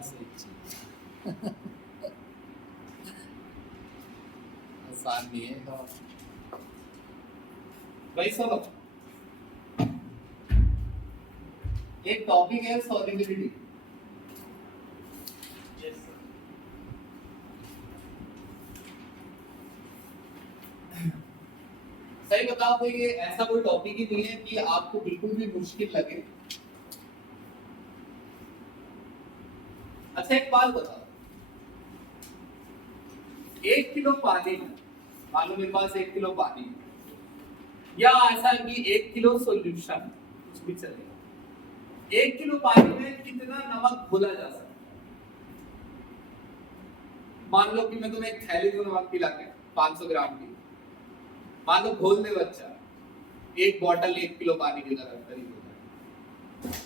बस एक चीज आसान नहीं है तो भाई सुनो, एक टॉपिक है सॉल्युबिलिटी। सही बताओ तो ये ऐसा कोई टॉपिक ही नहीं है कि आपको बिल्कुल भी मुश्किल लगे। अच्छा एक बात बताओ, 1 किलो पानी में, मान लो मेरे पास 1 किलो पानी है, या ऐसा है कि 1 किलो सॉल्यूशन, कुछ भी चलेगा, 1 किलो पानी में कितना नमक घोला जा सकता है? मान लो कि मैं तुम्हें एक थैली दूं नमक पिला के 500 ग्राम की, मान लो घोल दे बच्चा, एक बॉटल 1 किलो पानी की तरह करीब होता है।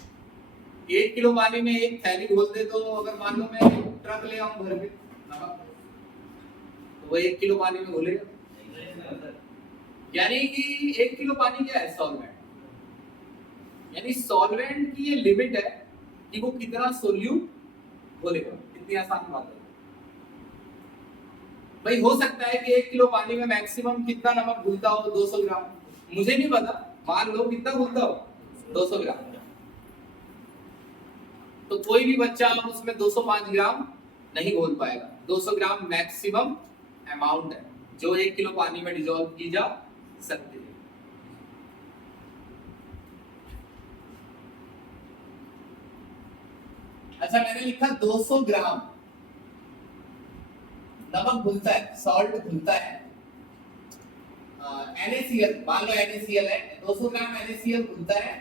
1 किलो पानी में एक थैली घोल दे तो अगर मान लो मैं ट्रक ले आऊं भर के नमक, तो वो 1 किलो पानी में घोलेगा? यानी कि 1 किलो पानी क्या है? सॉल्वेंट। यानी सॉल्वेंट की ये लिमिट है कि वो कितना सोल्यूट घोलेगा। कितनी आसान बात है भाई। हो सकता है कि 1 किलो पानी में मैक्सिमम कितना नमक घुलता हो? 200 ग्राम। मुझे नहीं पता, मान लो कितना घुलता हो? 200 ग्राम। तो कोई भी बच्चा उसमें 205 ग्राम नहीं घोल पाएगा। 200 ग्राम मैक्सिमम अमाउंट है जो 1 किलो पानी में डिसॉल्व की जा सकती है। अच्छा मैंने लिखा 200 ग्राम नमक घुलता है, सॉल्ट घुलता है। NaCl, मान लो NaCl है, 200 ग्राम NaCl घुलता है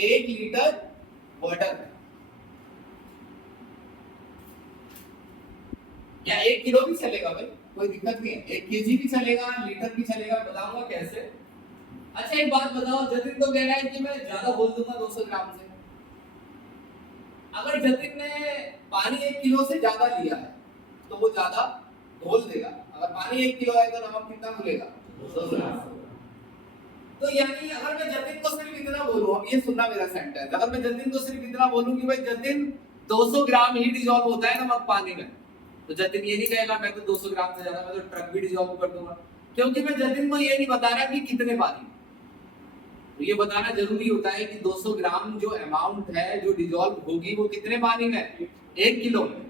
1 लीटर वाटर में। या 1 किलो भी चलेगा भाई, कोई दिक्कत नहीं है। 1 kg भी चलेगा, लीटर भी चलेगा, बताऊंगा कैसे। अच्छा एक बात बताओ, जतिन तो कह रहा है कि मैं ज्यादा बोल दूंगा 200 ग्राम से। अगर जतिन ने पानी 1 किलो से ज्यादा लिया है तो वो ज्यादा घोल देगा। अगर पानी 1 किलो है तो नमक कितना घुलेगा? 200 ग्राम। तो यानी अगर मैं जतिन को सिर्फ इतना बोलूं, अब ये सुनना मेरा सेंटेंस, अगर मैं जतिन को सिर्फ इतना बोलूं कि भाई जतिन 200 ग्राम ही डिसॉल्व होता है नमक पानी में, तो जतिन ये नहीं कहेगा मैं तो 200 ग्राम से ज्यादा, मैं तो ट्रक भी डिसॉल्व कर दूंगा। क्योंकि मैं जतिन को ये नहीं बता रहा कि कितने पानी, तो ये बताना जरूरी होता है कि 200 ग्राम जो अमाउंट है जो डिसॉल्व होगी वो कितने पानी में? 1 किलो में।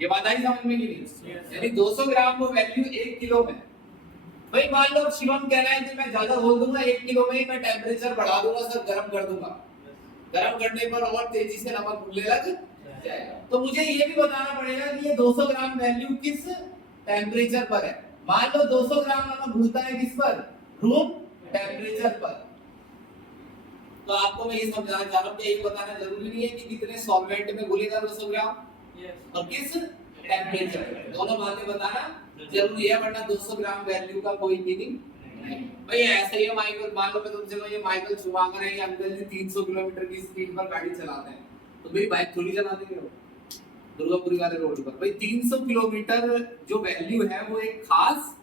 ये बात आई समझ में कि नहीं? यानी 200 ग्राम वो वैल्यू 1 किलो में। भाई मान लो शिवम कह रहा है कि मैं ज्यादा बोल दूंगा, 1 किलो में ही मैं टेम्परेचर बढ़ा दूंगा सर, गर्म कर दूंगा। गर्म करने पर और तेजी से नमक घुलने लग जाएगा। तो मुझे ये भी बताना पड़ेगा कि ये 200 ग्राम वैल्यू किस टेम्परेचर पर है। मान लो 200 ग्राम नमक घुलता है किस पर? रूम टेम्परेचर पर। तो आपको मैं ये समझाना चाह रहा हूँ कि ये बताना जरूरी नहीं है कि कितने सॉल्वेंट में घुलेगा 200 ग्राम और किस टेम्परेचर पे, दोनों बातें बताना जरूरी है, वरना 200 ग्राम वैल्यू का कोई मीनिंग नहीं। भाई ऐसे ही माइकल, मान लो मैं तुमसे कहूं ये माइकल शुमाकर है, ये अंकल जी 300 किलोमीटर की स्पीड पर गाड़ी चलाते हैं, तो मेरी बाइक थोड़ी चला देंगे वो दुर्गापुरी वाले रोड पर। भाई 300 किलोमीटर जो वैल्यू है वो एक खास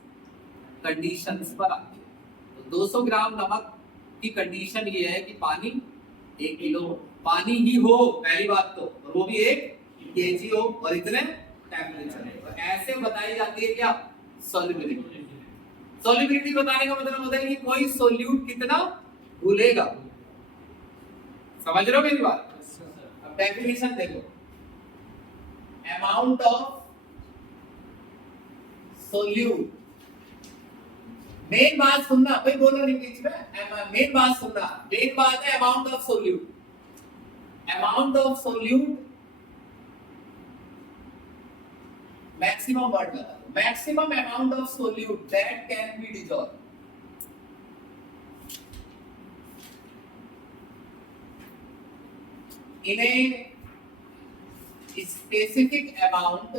कंडीशंस पर आती है। तो 200 ग्राम नमक की कंडीशन ये है कि पानी 1 किलो पानी ही हो, पहली बात तो, और वो भी 1 kg हो और इतने टेम्परेचर। तो ऐसे बताई जाती है क्या? सॉल्युबिलिटी। सॉल्युबिलिटी बताने का मतलब होता है कि कोई सोल्यूट कितना घुलेगा। समझ रहे हो मेरी बात? अब डेफिनेशन देखो, अमाउंट ऑफ सोल्यूट, मेन बात सुनना भाई, बोलो नहीं बीच में, मेन बात सुनना। मेन बात है amount of solute. Amount of solute maximum word लगा दो, maximum amount of solute that can be dissolve in a specific amount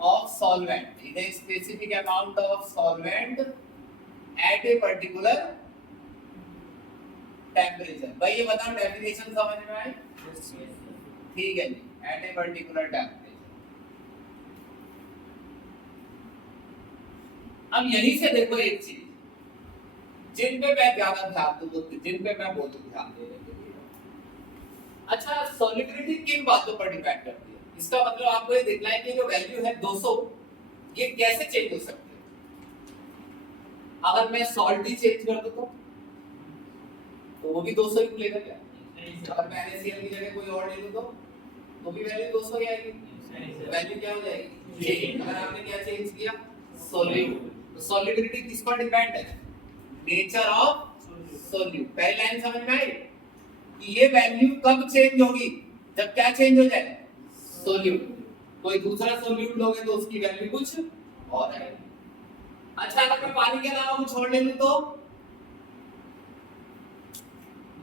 of solvent, in a specific amount of solvent at a particular temperature। भाई ये बताओ definition समझ में आए? ठीक है जी, at a particular temperature। अब यहीं से देखो एक चीज, जिन पे मैं ज्यादा ध्यान दूं, जिन पे मैं बोलूं ध्यान देने के लिए, अच्छा, सॉलिबिलिटी किन बातों पर डिपेंड करती है? इसका मतलब आपको ये देखना है कि जो वैल्यू है 200 ये कैसे चेंज हो सकती है। अगर मैं सॉल्ट ही चेंज कर दूं तो वो भी 200 ही मिलेगा क्या? अगर मैं NaCl की जगह कोई और ले लूं तो भी वैल्यू 200 ही आएगी। वैल्यू क्या हो जाएगी? चेंज। अगर आपने क्या चेंज किया? सॉल्यूट। तो सॉलिबिलिटी किस पर डिपेंड है? Nature of solute. पहली लाइन समझ में आई कि ये वैल्यू कब चेंज होगी? जब क्या चेंज हो जाए? सॉल्यूट। कोई दूसरा सॉल्यूट लोगे तो उसकी वैल्यू कुछ और आएगी। अच्छा, अगर मैं पानी के अलावा कुछ और ले लूं तो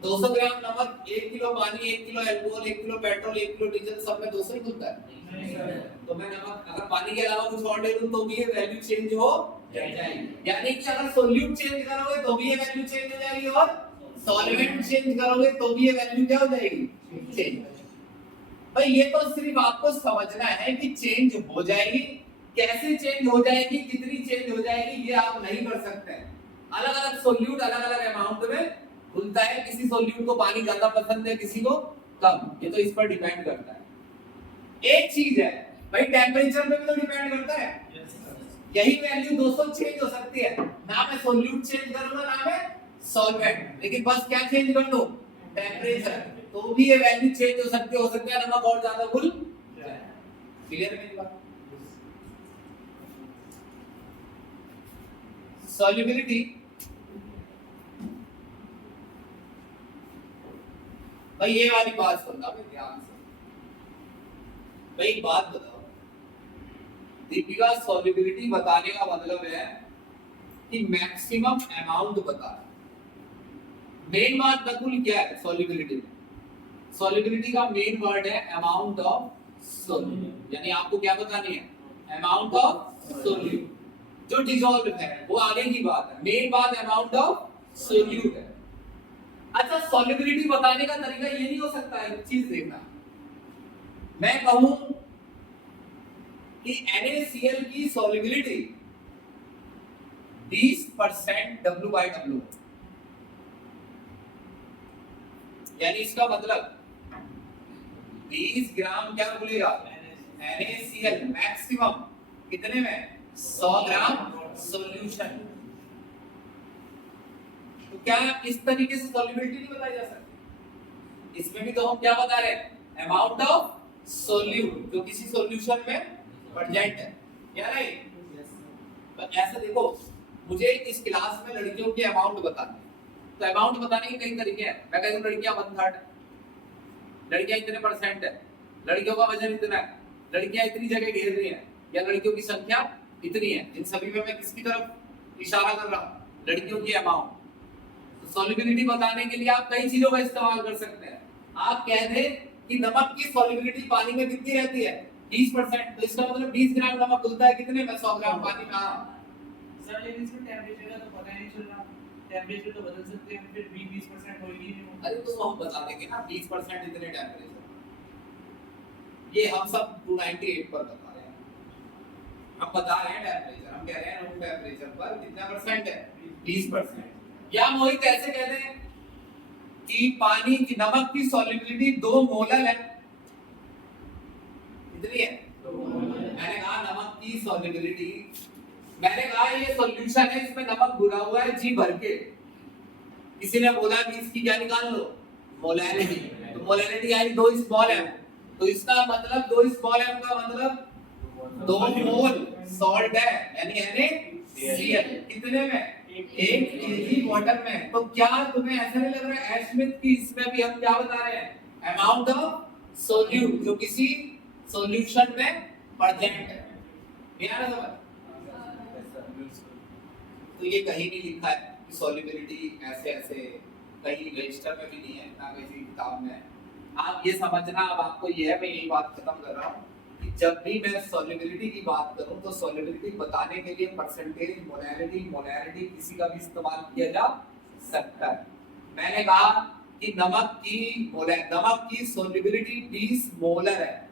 200 ग्राम नमक, 1 किलो पानी, 1 kilo alcohol, 1 kilo petrol, 1 kilo diesel, सब में 200 ही खुलता है। तो मैं नमक अगर पानी के अलावा कुछ और ले लूं तो भी ये वैल्यू चेंज हो जाएगी। यानी कि अगर सॉल्यूट चेंज करोगे तो भी ये वैल्यू चेंज हो जाएगी और सॉल्वेंट चेंज करोगे तो भी ये वैल्यू क्या हो जाएगी? चेंज। भाई ये तो सिर्फ आपको समझना है कि चेंज हो जाएगी, कैसे चेंज हो जाएगी, कितनी चेंज हो जाएगी, ये आप नहीं कर सकते हैं। अलग अलग सॉल्यूट अलग अलग अमाउंट में खुलता है। किसी सॉल्यूट को पानी ज्यादा पसंद है, किसी को कम। ये तो इस पर डिपेंड करता है। एक चीज है भाई, टेम्परेचर पे भी तो डिपेंड करता है। यही वैल्यू 200 चेंज हो सकती है, ना मैं सॉल्यूट चेंज करूंगा ना मैं सॉल्वेंट, लेकिन बस क्या चेंज कर दो? टेम्परेचर। तो भी ये वैल्यू चेंज हो सकती है नमक और ज्यादा घुल जाए। क्लियर मेरी बात? सॉल्युबिलिटी भाई ये वाली बात सुनना भाई ध्यान से। भाई एक बात बताओ, दीपिका, सॉल्युबिलिटी बताने का मतलब है कि मैक्सिमम अमाउंट बताना। मेन बात नकुल क्या है सॉल्युबिलिटी में? सॉल्युबिलिटी का मेन वर्ड है अमाउंट ऑफ सोल्यूट। यानी आपको क्या बतानी है? Amount of solute. जो डिसॉल्व है वो आगे की बात है, मेन बात अमाउंट ऑफ सोल्यूट है। अच्छा, सॉल्युबिलिटी बताने का तरीका ये नहीं हो सकता है, एक चीज देखना। मैं कहूं कि NaCl की सॉल्युबिलिटी 20% W/W, यानी इसका मतलब 20 ग्राम क्या बोलेगा? NaCl मैक्सिमम कितने में? 100 ग्राम सॉल्यूशन। तो क्या इस तरीके से सॉल्युबिलिटी नहीं बताई जा सकती? इसमें भी तो हम क्या बता रहे हैं? अमाउंट ऑफ सोल्यूट जो किसी सॉल्यूशन में प्रेजेंट है, या नहीं? तो ऐसा देखो, मुझे इस क्लास में लड़कियों के अमाउंट बताने हैं, तो अमाउंट बताने के कई तरीके हैं। मैं कहता हूं लड़कियां 1/3 है, लड़कियां इतने परसेंट है, लड़कियों का वजन इतना है, लड़कियां इतनी जगह घेर रही हैं, या लड़कियों की संख्या इतनी है। इन सभी में मैं किसकी तरफ इशारा कर रहा हूं? लड़कियों की अमाउंट। सॉल्युबिलिटी बताने के लिए आप कई चीजों का इस्तेमाल कर सकते हैं। आप कह दें कि नमक की सॉल्युबिलिटी पानी में कितनी रहती है? 20%। तो इसका मतलब 20 ग्राम नमक घुलता है कितने में? 100 ग्राम पानी में। सर लेकिन इसमें टेंपरेचर का तो पता नहीं चल रहा। टेंपरेचर तो बदल सकते हैं, फिर 20% होगी नहीं। अरे तो हम बता देंगे ना 20% इतने टेंपरेचर। ये हम सब 298 पर बता रहे हैं। हम बता रहे हैं टेंपरेचर, हम कह रहे हैं रूम टेंपरेचर पर कितना परसेंट है? 20%। या मोहित ऐसे कहते हैं कि पानी की नमक की सॉल्युबिलिटी 2 मोलर है। कितनी है? 2 मोलर। मैंने कहा नमक की सॉल्युबिलिटी, मैंने कहा ये सॉल्यूशन है, इसमें नमक घुला हुआ है जी भर के। किसी ने बोला कि इसकी क्या निकाल लो? मोलैरिटी। तो मोलैरिटी आई 2 स्मॉल m, तो इसका मतलब 2 स्मॉल m का मतलब 2 मोल सॉल्ट है, यानी NaCl कितने में? 1 kg वाटर में। तो क्या तुम्हें ऐसा नहीं लग रहा है एशमिथ की इसमें भी हम क्या बता रहे हैं? अमाउंट ऑफ सोल्यूट जो किसी सॉल्यूशन में प्रेजेंट है। ध्यान समझ। तो ये कहीं नहीं लिखा है कि सॉल्युबिलिटी ऐसे ऐसे, कहीं रजिस्टर में भी नहीं है, ना किसी किताब में है। आप ये समझना, अब आपको ये है, मैं यही बात खत्म कर रहा हूँ कि जब भी मैं सॉल्युबिलिटी की बात करूं तो सॉल्युबिलिटी बताने के लिए परसेंटेज, मोलैरिटी किसी का भी इस्तेमाल किया जा सकता है। मैंने कहा कि नमक की सॉल्युबिलिटी 20 मोलर है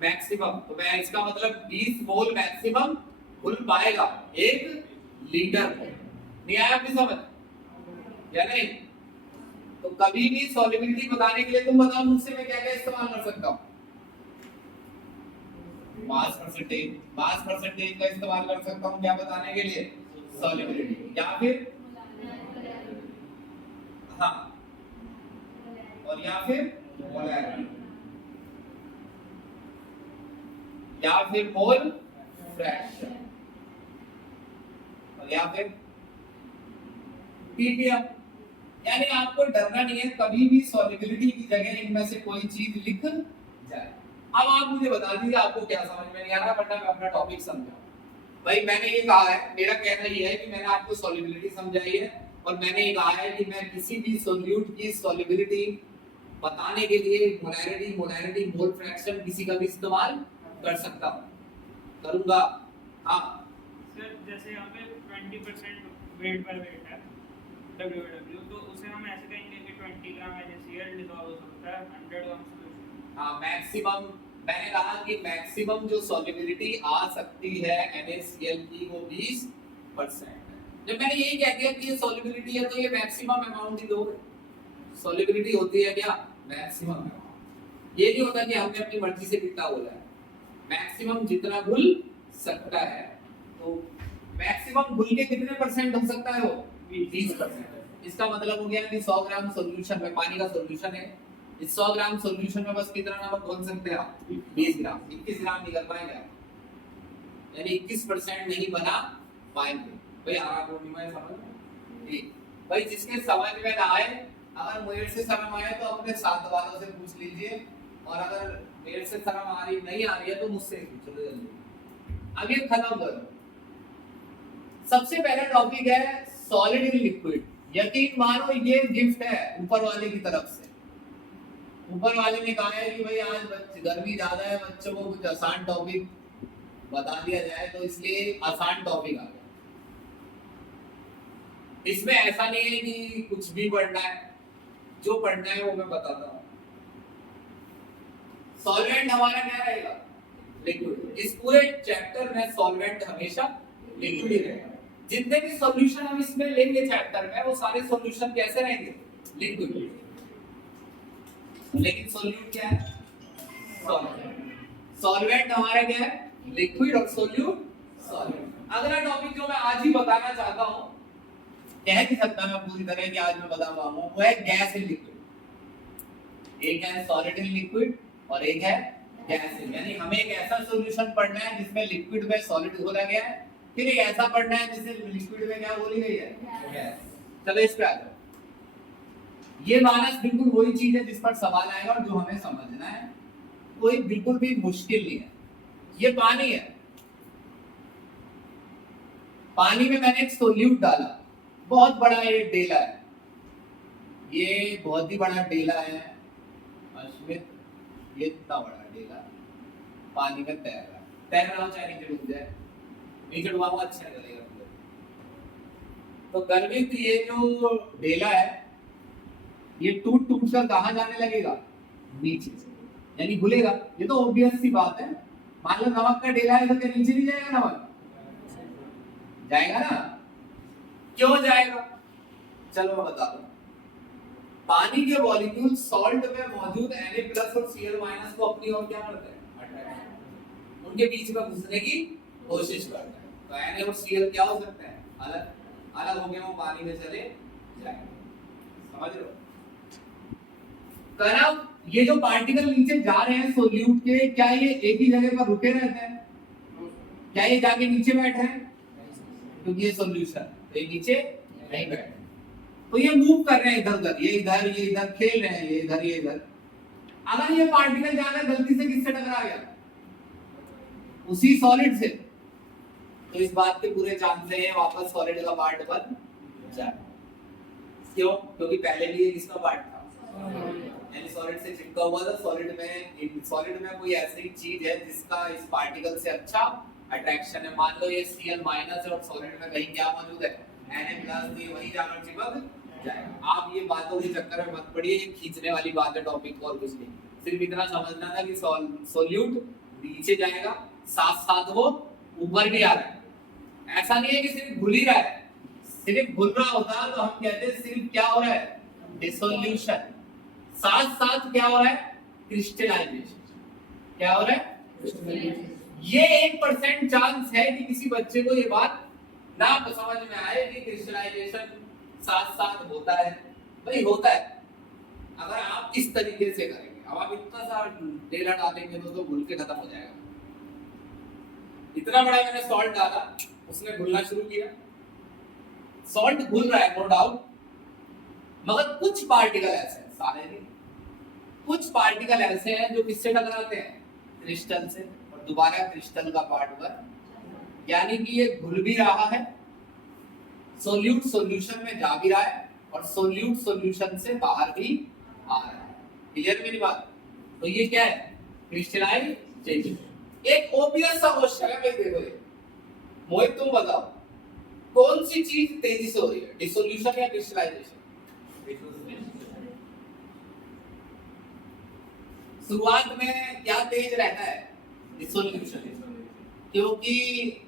मैक्सिमम, तो मैं इसका मतलब 20 मोल मैक्सिमम घुल पाएगा 1 लीटर। नहीं आया आपकी समझ या नहीं? तो कभी भी सॉल्युबिलिटी बताने के लिए तुम बताओ मुझसे मैं क्या क्या इस्तेमाल कर सकता हूँ? मास परसेंटेज का इस्तेमाल कर सकता हूँ क्या बताने के लिए? सॉल्युबिलिटी। या फिर हाँ, और या फिर मोलैरिटी, या फिर मोल फ्रैक्शन, और या फिर ppm। यानी आपको डरना नहीं है, कभी भी सॉल्युबिलिटी की जगह इनमें से कोई चीज लिख जाए। अब आप मुझे बता दीजिए आपको क्या समझ में नहीं आ रहा, वरना मैं अपना टॉपिक समझाऊं। भाई मैंने ये कहा है, मेरा कहना ये है कि मैंने आपको सॉल्युबिलिटी समझाई है, और मैंने ये कहा है कि मैं किसी भी सॉल्यूट की सॉल्युबिलिटी बताने के लिए मोलैरिटी, मोल फ्रैक्शन किसी का भी इस्तेमाल कर सकता हूं, करूंगा। हाँ सर, जैसे यहाँ पे 20% वेट बाय वेट है WW, तो उसे हम ऐसे कहेंगे कि 20 ग्राम NaCl डिसॉल्व हो सकता है 100 ग्राम सॉल्यूशन। हाँ, मैक्सिमम मैंने कहा कि मैक्सिमम जो सॉल्युबिलिटी आ सकती है NaCl की वो 20% है। जब मैंने यही कह दिया कि ये सॉल्युबिलिटी है तो ये मैक्सिमम अमाउंट ही लोगे। सॉल्युबिलिटी होती है क्या? Maximum amount. ये नहीं होता कि हमने अपनी मर्जी से कितना बोला है, मैक्सिमम जितना घुल सकता है। तो मैक्सिमम घुल के कितने परसेंट हो सकता है वो? 20%। इसका मतलब हो गया कि 100 ग्राम सॉल्यूशन में, पानी का सॉल्यूशन है, इस 100 ग्राम सॉल्यूशन में बस कितना नमक घोल सकते हैं आप? 20 ग्राम। 21 ग्राम निकल पाएंगे आप, यानी 21% नहीं बना पाएंगे। भाई आराम पूर्णिमा है, समझ ठीक। भाई जिसके समझ में ना आए, अगर मेरे से शर्म आए तो अपने साथ वालों से पूछ लीजिए, और अगर मेरे से शर्म आ रही नहीं आ रही है तो मुझसे पूछ लो जल्दी। अब ये खत्म करो। सबसे पहला टॉपिक है सॉलिड इन लिक्विड। यकीन मानो ये गिफ्ट है ऊपर वाले की तरफ से। ऊपर वाले ने कहा है कि भाई आज गर्मी ज्यादा है, बच्चों को कुछ आसान टॉपिक बता दिया जाए, तो इसलिए आसान टॉपिक आ गया। इसमें ऐसा नहीं है कि कुछ भी पढ़ना है, जो पढ़ना है वो मैं बताता हूँ। सॉल्वेंट हमारा क्या रहेगा? लिक्विड। इस पूरे चैप्टर में सॉल्वेंट हमेशा लिक्विड ही रहेगा। जितने भी सॉल्यूशन हम इसमें लेंगे चैप्टर में, वो सारे सॉल्यूशन कैसे रहेंगे? लिक्विड। लेकिन सॉल्यूट क्या है? सॉल्वेंट। सॉल्वेंट हमारा क्या है? लिक्विड, और सॉल्यूट सॉल्वेंट। अगला टॉपिक जो मैं आज ही बताना चाहता हूं, कह नहीं सकता मैं पूरी तरह कि आज मैं बता पाऊंगा, वो है गैस इन लिक्विड। एक है सॉलिड इन लिक्विड और एक है गैस इन। यानी हमें एक ऐसा सॉल्यूशन पढ़ना है जिसमें लिक्विड में सॉलिड घोला गया है, फिर एक ऐसा पढ़ना है जिसमें लिक्विड में क्या घोली गई है? गैस। चलो इस पे आ जाओ। ये मानस बिल्कुल वही चीज है जिस पर सवाल आएगा और जो हमें समझना है, कोई बिल्कुल भी मुश्किल नहीं है। ये पानी है, पानी में मैंने एक सोल्यूट डाला, बहुत बड़ा ये डेला है, ये बहुत ही बड़ा डेला है अश्मित, ये इतना बड़ा डेला पानी में तैर रहा हो, चाहे नीचे डूब जाए, नीचे डूबा हुआ अच्छा लगेगा। तो गर्मित ये जो डेला है, ये टूट टूट कर कहाँ जाने लगेगा? नीचे, यानी घुलेगा। ये तो ऑब्वियस सी बात है। मान लो नमक का डेला है तो क्या नीचे नहीं जाएगा? नमक जाएगा ना। क्यों जाएगा? चलो मैं बता दूं। पानी के मॉलिक्यूल सॉल्ट में मौजूद Na+ और Cl- को अपनी ओर क्या करते हैं? अट्रैक्ट, उनके बीच में घुसने की कोशिश करते हैं। तो Na और Cl क्या हो सकते हैं? अलग अलग हो गए, वो पानी में चले जाएंगे। समझ रहे हो? करब ये जो पार्टिकल नीचे जा रहे हैं सोल्यूट के, क्या ये एक ही जगह पर रुके रहते हैं? क्या ये जाके नीचे बैठ रहे हैं? क्योंकि ये सॉल्यूशन, तो ये नीचे नहीं बैठे, तो ये मूव कर रहे हैं इधर उधर, ये इधर खेल रहे हैं, ये इधर। अगर ये पार्टिकल जाकर गलती से किससे टकरा गया? उसी सॉलिड से, तो इस बात के पूरे चांस हैं वापस सॉलिड का पार्ट बन जाए। क्यों? क्योंकि पहले भी ये किसका पार्ट था? यानी सॉलिड से चिपका हुआ था। सॉलिड में कोई ऐसी चीज है जिसका इस पार्टिकल से अच्छा अट्रैक्शन है। मान लो ये Cl- है और सॉलिड में कहीं क्या मौजूद है? Na+, तो ये वहीं जाकर चिपक जाएगा। आप ये बातों के चक्कर में मत पड़िए, ये खींचने वाली बात है टॉपिक और कुछ नहीं। सिर्फ इतना समझना था कि सॉल्यूट नीचे जाएगा, साथ साथ वो ऊपर भी आ रहा है। ऐसा नहीं है कि सिर्फ घुल ही रहा है। सिर्फ घुल रहा होता तो हम कहते सिर्फ क्या हो रहा है? डिसोल्यूशन, साथ साथ क्या हो रहा है, क्रिस्टलाइजेशन। क्या हो रहा है, ये 1% चांस है कि किसी बच्चे को ये बात ना समझ में आए कि क्रिस्टलाइजेशन साथ साथ होता है। भाई होता है, अगर आप इस तरीके से करेंगे। अब आप इतना सा डेला डालेंगे तो घुल के खत्म हो जाएगा। इतना बड़ा मैंने सॉल्ट डाला, उसने घुलना शुरू किया, सॉल्ट घुल रहा है नो डाउट, मगर कुछ पार्टिकल ऐसे हैं, सारे नहीं, कुछ पार्टिकल ऐसे हैं जो किससे टकराते हैं, क्रिस्टल से, और दोबारा क्रिस्टल का पार्ट पर, यानी कि ये घुल भी रहा है, सोल्यूट सॉल्यूशन में जा भी रहा है, और सोल्यूट सॉल्यूशन से बाहर भी आ रहा है। क्लियर मेरी बात? तो ये क्या है, क्रिस्टलाइजेशन। एक ओबियस सा क्वेश्चन है भाई, देखो ये मोहित तुम बताओ कौन सी चीज तेजी से हो रही है, डिसोल्यूशन या क्रिस्टलाइजेशन? शुरुआत में क्या तेज रहता है, डिसोल्यूशन, क्योंकि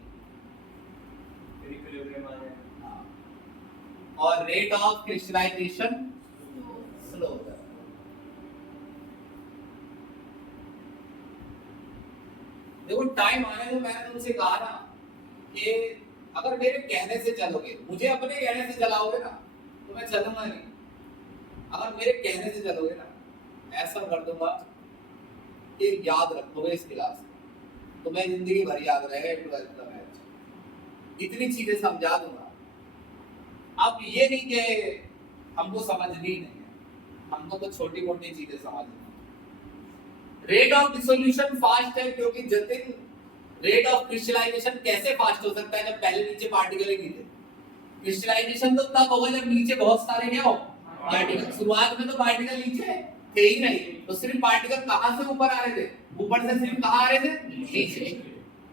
और रेट ऑफ क्रिस्टलाइजेशन स्लो होता है। देखो टाइम आने में मैंने तुमसे कहा ना कि अगर मेरे कहने से चलोगे, मुझे अपने कहने से चलाओगे ना तो मैं चलूंगा नहीं। अगर मेरे कहने से चलोगे ना, ऐसा कर दूंगा कि याद रखोगे इस क्लास तो मैं जिंदगी भर याद रहेगा 12th का मैच, इतनी चीजें समझा दूंगा। अब ये नहीं कि हमको समझनी नहीं है, हमको तो छोटी मोटी चीजें समझनी है। रेट ऑफ डिसोल्यूशन फास्ट है क्योंकि जतिन रेट ऑफ क्रिस्टलाइजेशन कैसे फास्ट हो सकता है जब पहले नीचे पार्टिकल ही नहीं थे। क्रिस्टलाइजेशन तो तब होगा जब नीचे बहुत सारे क्या हो, पार्टिकल। शुरुआत में तो पार्टिकल नीचे थे ही नहीं, तो सिर्फ पार्टिकल कहां से ऊपर आ रहे थे, ऊपर से सिर्फ कहां आ रहे थे, नीचे।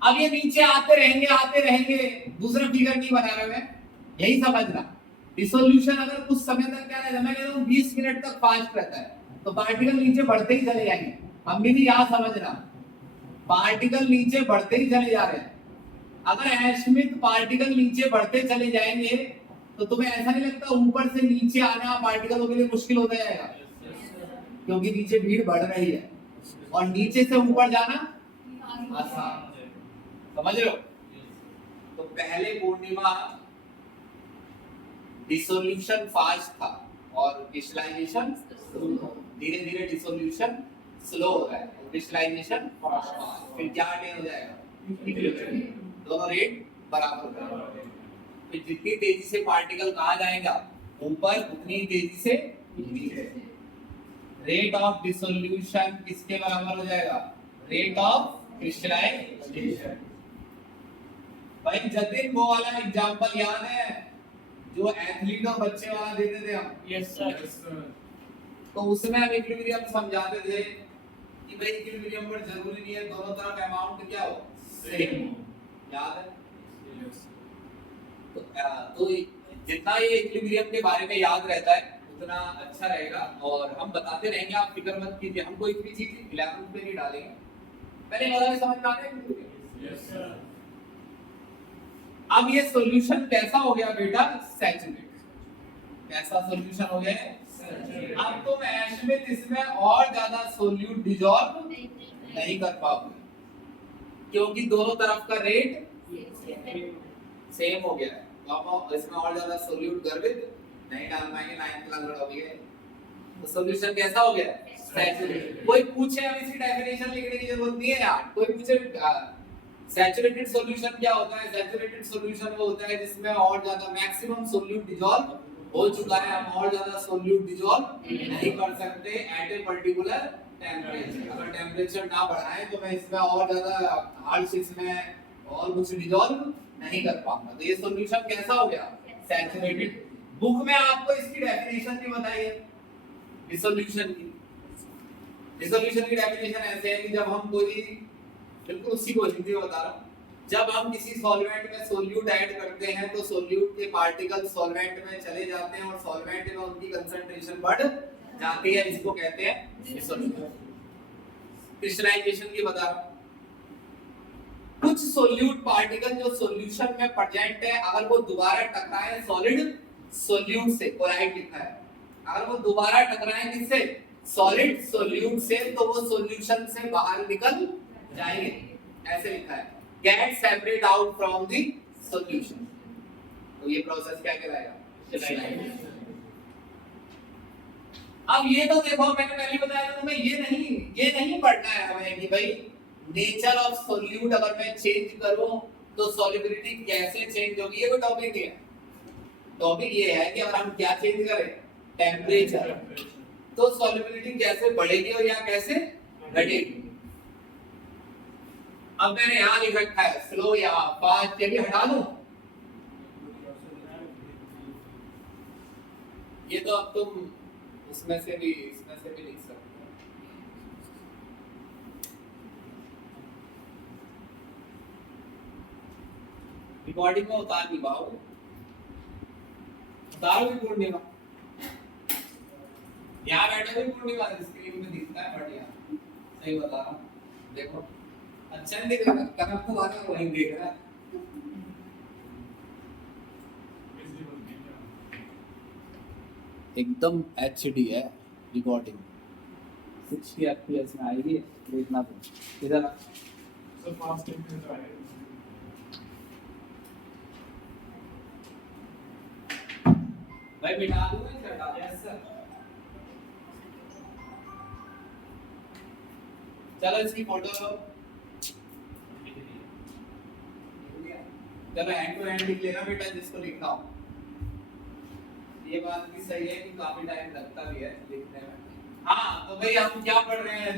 अब ये नीचे आते रहेंगे, दूसरा फिगर नहीं बना रहे हैं, यही समझना। डिसोल्यूशन अगर कुछ समय तक क्या रहता है, मैं कहता हूं 20 मिनट तक फास्ट रहता है, तो पार्टिकल नीचे बढ़ते ही चले जाएंगे। हम भी नहीं यहां समझना, पार्टिकल नीचे बढ़ते ही चले जा रहे हैं। अगर अश्मित पार्टिकल नीचे बढ़ते चले जाएंगे तो तुम्हें ऐसा नहीं लगता ऊपर से नीचे आना पार्टिकलों के लिए मुश्किल होता जाएगा, क्योंकि नीचे भीड़ बढ़ रही है, और नीचे से ऊपर जाना आसान। समझ रहे हो? तो पहले पूर्णिमा डिसोल्यूशन फास्ट था और क्रिस्टलाइजेशन धीरे धीरे डिसोल्यूशन स्लो हो रहा है, क्रिस्टलाइजेशन फास्ट। फिर क्या अटेन हो जाएगा, दोनों रेट बराबर होगा। फिर जितनी तेजी से पार्टिकल कहाँ जाएगा, ऊपर, उतनी तेजी से नीचे। रेट ऑफ डिसोल्यूशन किसके बराबर हो जाएगा, रेट ऑफ क्रिस्टलाइजेशन। भाई जतिन वो वाला एग्जांपल याद है जो एथलीट और बच्चे वाला देते थे हम? Yes sir. तो उसमें हम इक्विलिब्रियम समझाते थे कि भाई इक्विलिब्रियम पर जरूरी नहीं है दोनों तरफ अमाउंट क्या हो, सेम। याद है? तो जितना ये इक्विलिब्रियम के बारे में याद रहता है उतना अच्छा रहेगा, और हम बताते रहेंगे, आप फिक्र मत कीजिए। हम कोई भी चीज 11th पे नहीं डालेंगे, पहले वाला समझ में आ रहा है? Yes sir. अब ये सॉल्यूशन कैसा हो गया बेटा, सैचुरेटेड। कैसा सॉल्यूशन हो गया, सैचुरेटेड। अब तुम ऐश में इसमें और ज्यादा सोल्यूट डिसॉल्व नहीं कर पाओगे, क्योंकि दोनों तरफ का रेट सेम हो गया है। तो आप इसमें और ज्यादा सोल्यूट गर्भित नहीं डाल पाएंगे, 9th क्लास लड़ हो गए। तो सॉल्यूशन कैसा हो गया, सैचुरेटेड। कोई पूछे अब इसकी डेफिनेशन लिखने की जरूरत नहीं है यार। कोई पूछे सैचुरेटेड सॉल्यूशन क्या होता है, सैचुरेटेड सॉल्यूशन वो होता है जिसमें और ज्यादा मैक्सिमम सोल्यूट डिसॉल्व हो चुका है, हम और ज्यादा सोल्यूट डिसॉल्व नहीं कर सकते एट ए पर्टिकुलर टेंपरेचर। अगर टेंपरेचर ना बढ़ाएं तो मैं इसमें और ज्यादा हार्ड इसमें और कुछ डिसॉल्व नहीं कर पाऊंगा। तो ये सॉल्यूशन कैसा हो गया, सैचुरेटेड। बुक में आपको इसकी डेफिनेशन भी बताई है डिसोल्यूशन की। डिसोल्यूशन की डेफिनेशन ऐसे है कि जब हम कोई, बिल्कुल उसी को हिंदी में बता रहा हूँ, जब हम किसी सॉल्वेंट में सोल्यूट ऐड करते हैं तो सोल्यूट के पार्टिकल सॉल्वेंट में चले जाते हैं और सॉल्वेंट में उनकी कंसंट्रेशन बढ़ जाती है, इसको कहते हैं डिसोल्यूशन। क्रिस्टलाइजेशन की बता रहा हूँ, कुछ सोल्यूट पार्टिकल जो सॉल्यूशन में प्रेजेंट है, अगर वो दोबारा टकराए सॉलिड सोल्यूट से, कोलाइड लिखा है, अगर वो दोबारा टकराए किससे, सॉलिड सोल्यूट से, तो वो सॉल्यूशन से बाहर निकल जाएंगे। ऐसे लिखा है, gate separate out from the solution. तो ये प्रोसेस क्या कहलाएगा? अब ये तो देखो, मैंने पहले बताया था तुम्हें, ये नहीं पढ़ना है हमें कि भाई नेचर ऑफ सोल्यूट अगर मैं चेंज करूं तो सॉल्युबिलिटी कैसे चेंज होगी, ये कोई टॉपिक नहीं है। टॉपिक ये है कि अगर हम क्या चेंज करें, टेम्परेचर, तो सॉल्युबिलिटी कैसे बढ़ेगी और या कैसे घटेगी। अब मैंने यहाँ लिख रखा है स्लो या फास्ट, ये भी हटा दूं, ये तो अब तुम इसमें से भी लिख सकते हो। रिकॉर्डिंग में उतार नहीं पाओगे, उतारो भी पूर्णिमा, यहाँ बैठे भी पूर्णिमा स्क्रीन में दिखता है, बढ़िया सही बता रहा हूँ। देखो अच्छा नहीं दिख रहा, कनक तो आगे वहीं देख रहा है। एकदम HD है रिकॉर्डिंग, 60 FPS में आएगी, देखना तुम इधर सर फास्ट में तो आएगा। भाई बिठा दूंगा, इसे हटा दो। यस सर, चलो इसकी फोटो लो, चलो हैंड टू हैंड लिख लेना बेटा जिसको लिखना हो। ये बात भी सही है कि काफी टाइम लगता भी है लिखने में। हाँ तो भाई हम क्या पढ़ रहे हैं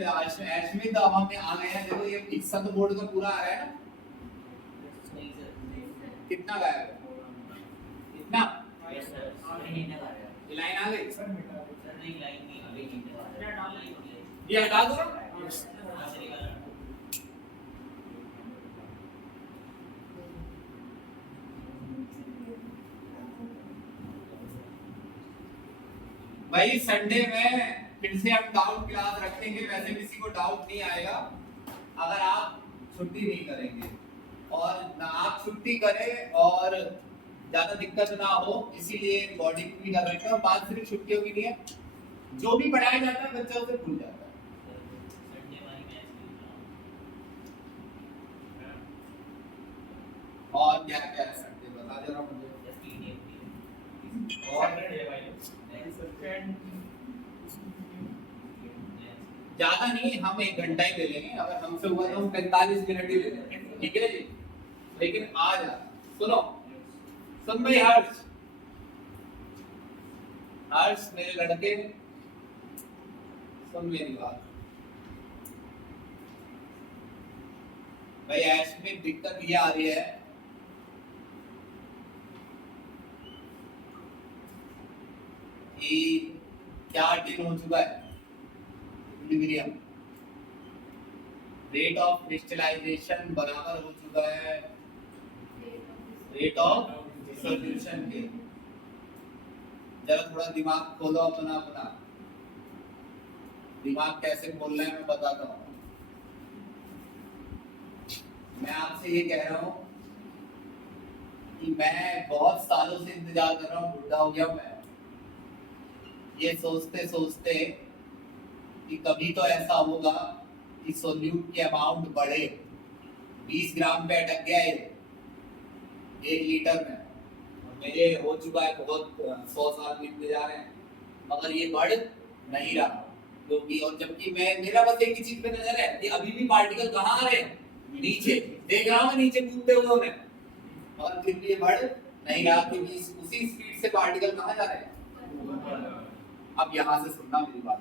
एशमी, तो अब हम आ गए हैं, देखो ये हिस्सा तो बोर्ड का पूरा आ रहा है ना, कितना गायब है, कितना ये लाइन आ गई, ये हटा दो। भाई संडे में फिर से हम डाउट क्लास रखेंगे, वैसे किसी को डाउट नहीं आएगा अगर आप छुट्टी नहीं करेंगे, और ना आप छुट्टी करें और ज्यादा दिक्कत ना हो, इसीलिए बॉडी भी कर रखे हैं। और बात सिर्फ छुट्टियों की नहीं है, जो भी पढ़ाया जाता है बच्चा उसे भूल जाता है। और क्या क्या है संडे बता जरा मुझे। और ज्यादा नहीं, हम 1 घंटा ही ले लेंगे, अगर हमसे हुआ तो हम 45 मिनट ही ले लेंगे, ठीक है जी। लेकिन आज सुनो, सुन भाई हर्ष, हर्ष मेरे लड़के, सुन मेरी बात भाई। ऐश में दिक्कत ये आ रही है कि क्या आर्टिकल हो चुका है, इक्विलिब्रियम, रेट ऑफ क्रिस्टलाइजेशन बराबर हो चुका है रेट ऑफ सॉल्यूशन के। जरा थोड़ा दिमाग खोलो अपना, दिमाग कैसे खोलना है मैं बताता हूँ। मैं आपसे ये कह रहा हूँ कि मैं बहुत सालों से इंतजार कर रहा हूँ, बुढ़ा हो गया मैं, ये सोचते सोचते कि कभी तो ऐसा होगा कि सोल्यूट की अमाउंट बढ़े। 20 ग्राम पे अटक गया है 1 लीटर में, मेरे हो चुका है बहुत 100 साल बीतते जा रहे हैं, मगर ये बढ़ नहीं रहा, क्योंकि और जबकि मैं मेरा बस एक ही चीज पे नजर है कि अभी भी पार्टिकल कहाँ आ रहे हैं, नीचे देख रहा हूँ मैं, नीचे कूदते हुए उन्हें, और फिर भी ये बढ़ नहीं रहा, क्योंकि उसी स्पीड से पार्टिकल कहाँ जा रहे हैं। अब यहाँ से सुनना मेरी बात,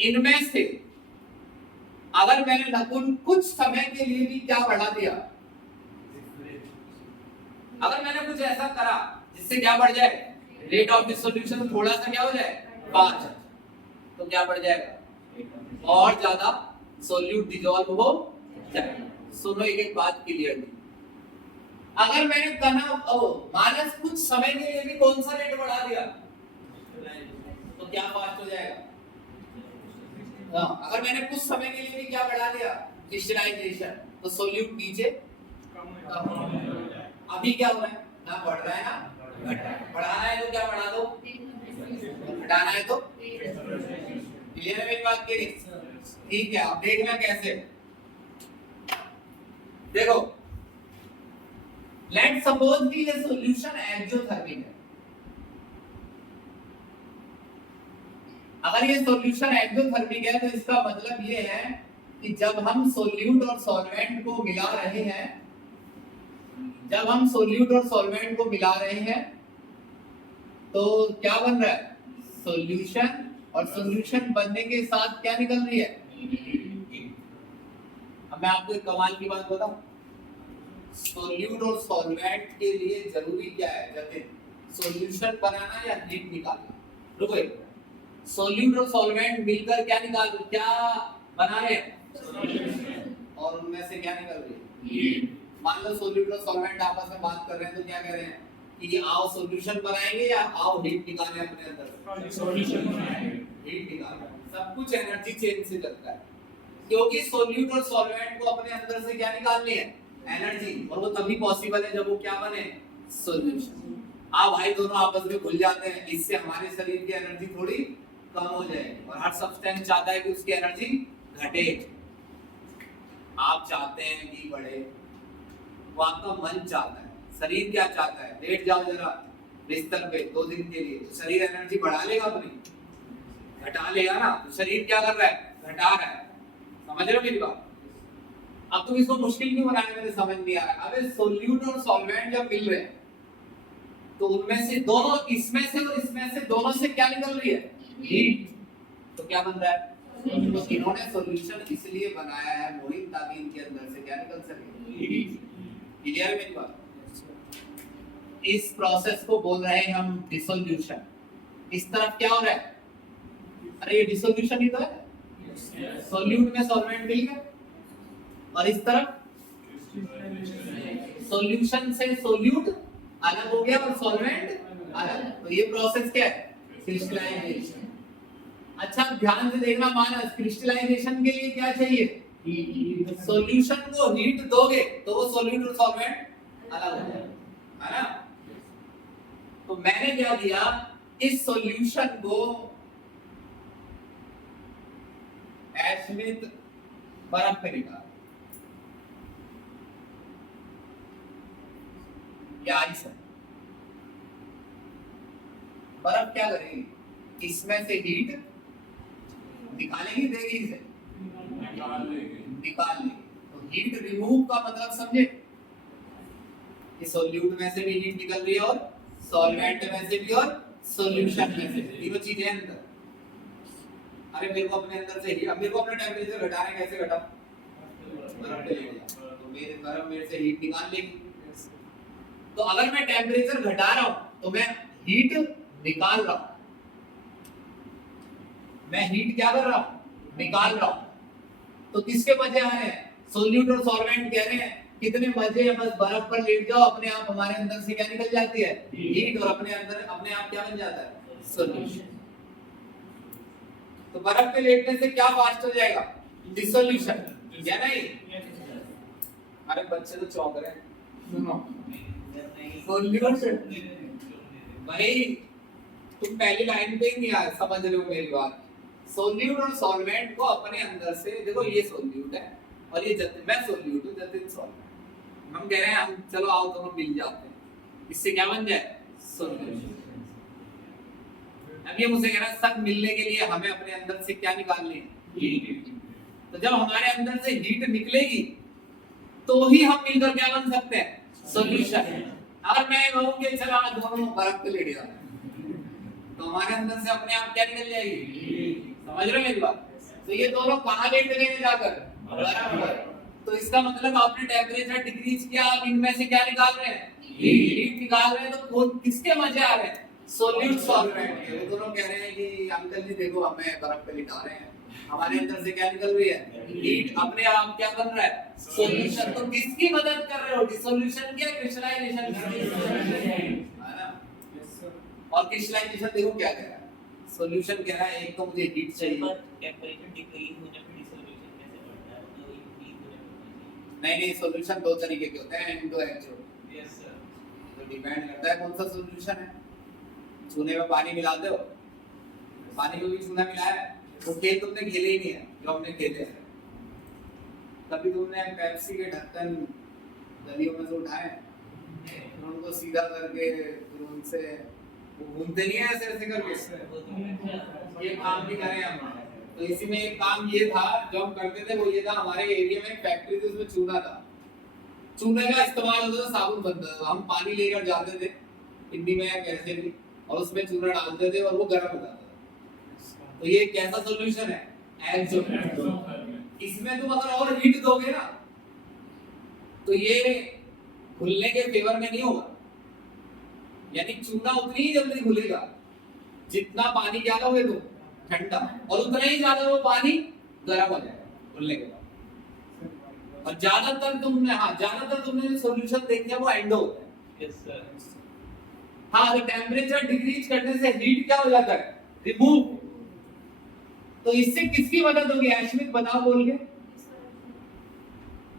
इनमें से अगर मैंने नकुल कुछ समय के लिए भी क्या बढ़ा दिया, अगर मैंने कुछ ऐसा करा जिससे क्या बढ़ जाए, रेट ऑफ डिसोल्यूशन थोड़ा सा क्या हो जाए 5, तो क्या बढ़ जाएगा, और ज्यादा सोल्यूट डिसॉल्व हो जाएगा। सुनो एक बात क्लियरली, अगर मैंने माइनस कुछ समय के लिए भी कौन सा रेट बढ़ा दिया तो क्या फास्ट हो जाएगा। अगर मैंने कुछ समय के लिए भी क्या बढ़ा दिया, क्रिस्टलाइजेशन, तो सोल्यूट नीचे कम हो जाएगा। अभी क्या हो रहा है, ना बढ़ रहा है ना घट रहा है, बढ़ाना है तो क्या बढ़ा दो, घटाना है तो क्लियर है मेरी बात की नहीं? ठीक है, अब देखना कैसे। देखो, लेट्स सपोज कि ये सॉल्यूशन एक्सोथर्मिक है। अगर ये सॉल्यूशन एक्सोथर्मिक है तो इसका मतलब ये है कि जब हम सोल्यूट और सॉल्वेंट को मिला रहे हैं, जब हम सोल्यूट और सॉल्वेंट को मिला रहे हैं तो क्या बन रहा है? सॉल्यूशन, और सॉल्यूशन बनने के साथ क्या निकल रही है? अब मैं आपको एक कमाल की बात बताऊं, सोल्यूट और सॉल्वेंट के लिए जरूरी क्या है जतिन? सॉल्यूशन बनाना या हीट निकालना? रुको एक मिनट, सोल्यूट और सॉल्वेंट मिलकर क्या बना रहे हैं? और उनमें से क्या निकल रही है? हीट। मान लो सोल्यूट और सॉल्वेंट आपस में बात कर रहे हैं तो क्या कह रहे हैं कि आओ सॉल्यूशन बनाएंगे या आओ हीट निकालें अपने अंदर? सॉल्यूशन बनाएंगे। हीट निकालें। सब कुछ एनर्जी चेंज से चलता है, क्योंकि सोल्यूट और सॉल्वेंट को अपने अंदर से क्या निकालनी है? एनर्जी। और वो तभी पॉसिबल है जब वो क्या बने? सॉल्यूशन। आप भाई दोनों आपस में घुल जाते हैं, इससे हमारे शरीर की एनर्जी थोड़ी कम हो जाएगी, और हर सब्सटेंस चाहता है कि उसकी एनर्जी घटे। आप चाहते हैं कि बढ़े, वो आपका मन चाहता है। शरीर क्या चाहता है? लेट जाओ जरा बिस्तर पे 2 दिन के लिए, तो शरीर एनर्जी बढ़ा लेगा अपनी? घटा लेगा ना। तो शरीर क्या कर रहा है? घटा रहा है। समझ रहे हो मेरी बात? अब तुम इसको मुश्किल क्यों बना रहे हो? मुझे समझ नहीं आ रहा। अबे सोल्यूट और सॉल्वेंट जब मिल रहे हैं तो उनमें से दोनों, इसमें से और इसमें से, दोनों से क्या निकल रही है? हीट। तो क्या बन रहा है? तो इन्होंने सॉल्यूशन इसलिए बनाया है मोहित, ताकि इनके अंदर से क्या निकल सके? हीट। क्लियर है मेरी बात? इस प्रोसेस को बोल रहे हैं हम डिसोल्यूशन। इस तरफ क्या हो रहा है? अरे ये डिसोल्यूशन ही तो है। सॉल्यूट में सॉल्वेंट मिल गया, और इस तरफ सॉल्यूशन से सोल्यूट अलग हो गया और सॉल्वेंट अलग। तो ये प्रोसेस क्या है? क्रिस्टलाइजेशन। अच्छा ध्यान से देखना मानस, क्रिस्टलाइजेशन के लिए क्या चाहिए? सॉल्यूशन को हीट दोगे तो वो सोल्यूट और सॉल्वेंट अलग हो जाएगा, है ना? तो मैंने क्या किया, इस सॉल्यूशन को एस्मिथ बर्फ पे निकाला, या आइस है। बर्फ क्या करेगी? इसमें से हीट निकालेगी, देगी इसे निकाल लेगी। तो हीट रिमूव का मतलब समझे? कि सॉल्यूट में से भी हीट निकल रही है और सॉल्वेंट में से भी और सॉल्यूशन में से भी, तीनों चीजें अंदर। अरे मेरे को अपने अंदर से ही, अब मेरे को अपना टेंपरेचर घटाना है, कैसे घटाऊं? बर्फ पे ले जाओ तो मेरे बर्फ मेरे से हीट निकाल लेगी। तो अगर मैं टेंपरेचर घटा रहा हूं तो मैं हीट निकाल रहा हूं। मैं हीट क्या कर रहा हूं? निकाल रहा हूं। तो किसके मजे आ रहे हैं? सोल्यूट और सॉल्वेंट कह रहे हैं कितने मजे हैं, बस बर्फ पर लेट जाओ, अपने आप हमारे अंदर से क्या निकल जाती है? हीट। और अपने अंदर अपने आप क्या बन जाता है? सॉल्यूशन। तो बर्फ पे लेटने से क्या फास्ट हो जाएगा? डिसोल्यूशन, या नहीं? अरे बच्चे तो चौंक रहे हैं। सुनो, सॉल्यूशन भाई तुम पहली लाइन पे ही नहीं आ समझ रहे हो मेरी बात। सोल्यूट और सॉल्वेंट को अपने अंदर से, देखो ये सोल्यूट है और ये जतिन, मैं सोल्यूट हूं, जतिन सॉल्वेंट। हम कह रहे हैं हम चलो आओ दोनों मिल जाते हैं, इससे क्या बन जाए? सॉल्यूशन। अब ये मुझसे कह रहा है सब मिलने के लिए हमें अपने अंदर से क्या निकालनी है? हीट। तो जब हमारे अंदर से हीट निकलेगी तो ही हम मिलकर क्या बन सकते हैं? सॉल्यूशन। अगर मैं कहूं कि चलो आज दोनों बर्फ पे लेट जाते हैं तो हमारे अंदर से अपने आप क्या निकल जाएगी? समझ रहे हो मेरी बात? तो ये दोनों कहां लेट गए जाकर? बर्फ पर। तो इसका मतलब आपने टेंपरेचर डिक्रीज किया, आप इनमें से क्या निकाल रहे हैं? हीट निकाल रहे हैं। तो कौन किसके मजे आ रहे हैं? सोल्यूट सॉल्वेंट के। वो दोनों कह रहे हैं कि अंकल जी देखो हमें बर्फ पे लिटा रहे हैं, हमारे अंदर से क्या निकल रही है? हीट। अपने आप क्या बन रहा है? सॉल्यूशन। तो किसकी मदद कर रहे हो? डिसोल्यूशन की या क्रिस्टलाइजेशन की? है ना? और क्रिस्टलाइजेशन देखो क्या कह रहा है, सॉल्यूशन कह रहा है एक तो मुझे हीट चाहिए। टेंपरेचर डिक्रीज होने पे डिसोल्यूशन कैसे बढ़ता है? तो हीट होने पे। नहीं सॉल्यूशन 2 तरीके के होते हैं, N2 H2। Yes sir. तो डिपेंड करता है कौन सा सॉल्यूशन है। चूने में पानी मिलाते हो पानी में भी चूना मिलाया है। वो खेल तुमने खेले ही नहीं है जो हमने खेले हैं। कभी तुमने पेप्सी के ढक्कन गलियों में से उठाए, फिर उनको सीधा करके फिर उनसे वो घूमते नहीं है ऐसे ऐसे करके, ये काम भी करें हम। तो इसी में एक काम ये था जो हम करते थे, वो ये था, हमारे एरिया में एक फैक्ट्री थी, उसमें चूना था। चूने का इस्तेमाल होता था, साबुन बनता था। हम पानी लेकर जाते थे पिंडी में या कैसे भी, और उसमें चूना डालते थे और वो गर्म हो जाता था। तो ये कैसा सॉल्यूशन है? एक्सोथर्मिक। इसमें तुम अगर और हीट दोगे ना तो ये घुलने के फेवर में नहीं होगा, यानी चूना उतनी ही जल्दी घुलेगा जितना पानी क्या लोगे तुम ठंडा, और उतना ही ज्यादा वो पानी गर्म हो जाएगा घुलने के बाद। और ज्यादातर तुमने जो सॉल्यूशन देखा वो एंडो होता है। Yes sir. हाँ, तो टेम्परेचर डिक्रीज करने से हीट क्या हो जाता है? रिमूव। तो इससे किसकी मदद होगी? एशमित बताओ बोल के।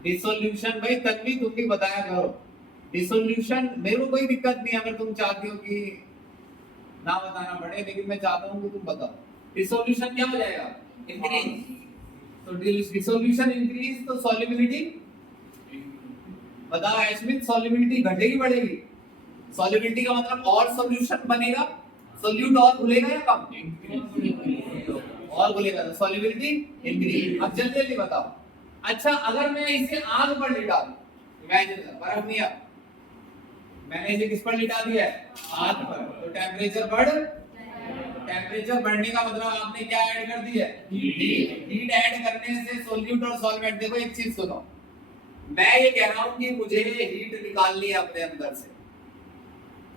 डिसोल्यूशन। भाई तन्वी तुम भी बताया करो डिसोल्यूशन। मेरे को कोई दिक्कत नहीं अगर तुम चाहती हो कि ना बताना पड़े, लेकिन मैं चाहता हूं कि तुम बताओ डिसोल्यूशन क्या हो जाएगा? इंक्रीज। तो डिसोल्यूशन इंक्रीज तो सॉल्युबिलिटी बताओ एशमित, सॉल्युबिलिटी घटेगी बढ़ेगी? सॉल्युबिलिटी का मतलब और सॉल्यूशन बनेगा, सोल्यूट और घुलेगा या कम? और घुलेगा, तो सॉल्युबिलिटी इंक्रीज। अब जल्दी जल्दी बताओ। अच्छा, अगर मैं इसे आग पर लिटा दूं, इमेजिन कर, बर्फ नहीं है, मैंने इसे किस पर लिटा दिया है? आग पर। तो टेम्परेचर बढ़ने का मतलब आपने क्या ऐड कर दी है? हीट ऐड करने से सोल्यूट और सॉल्वेंट। देखो एक चीज सुनो, मैं ये कह रहा हूं कि मुझे हीट निकालनी है अपने अंदर से,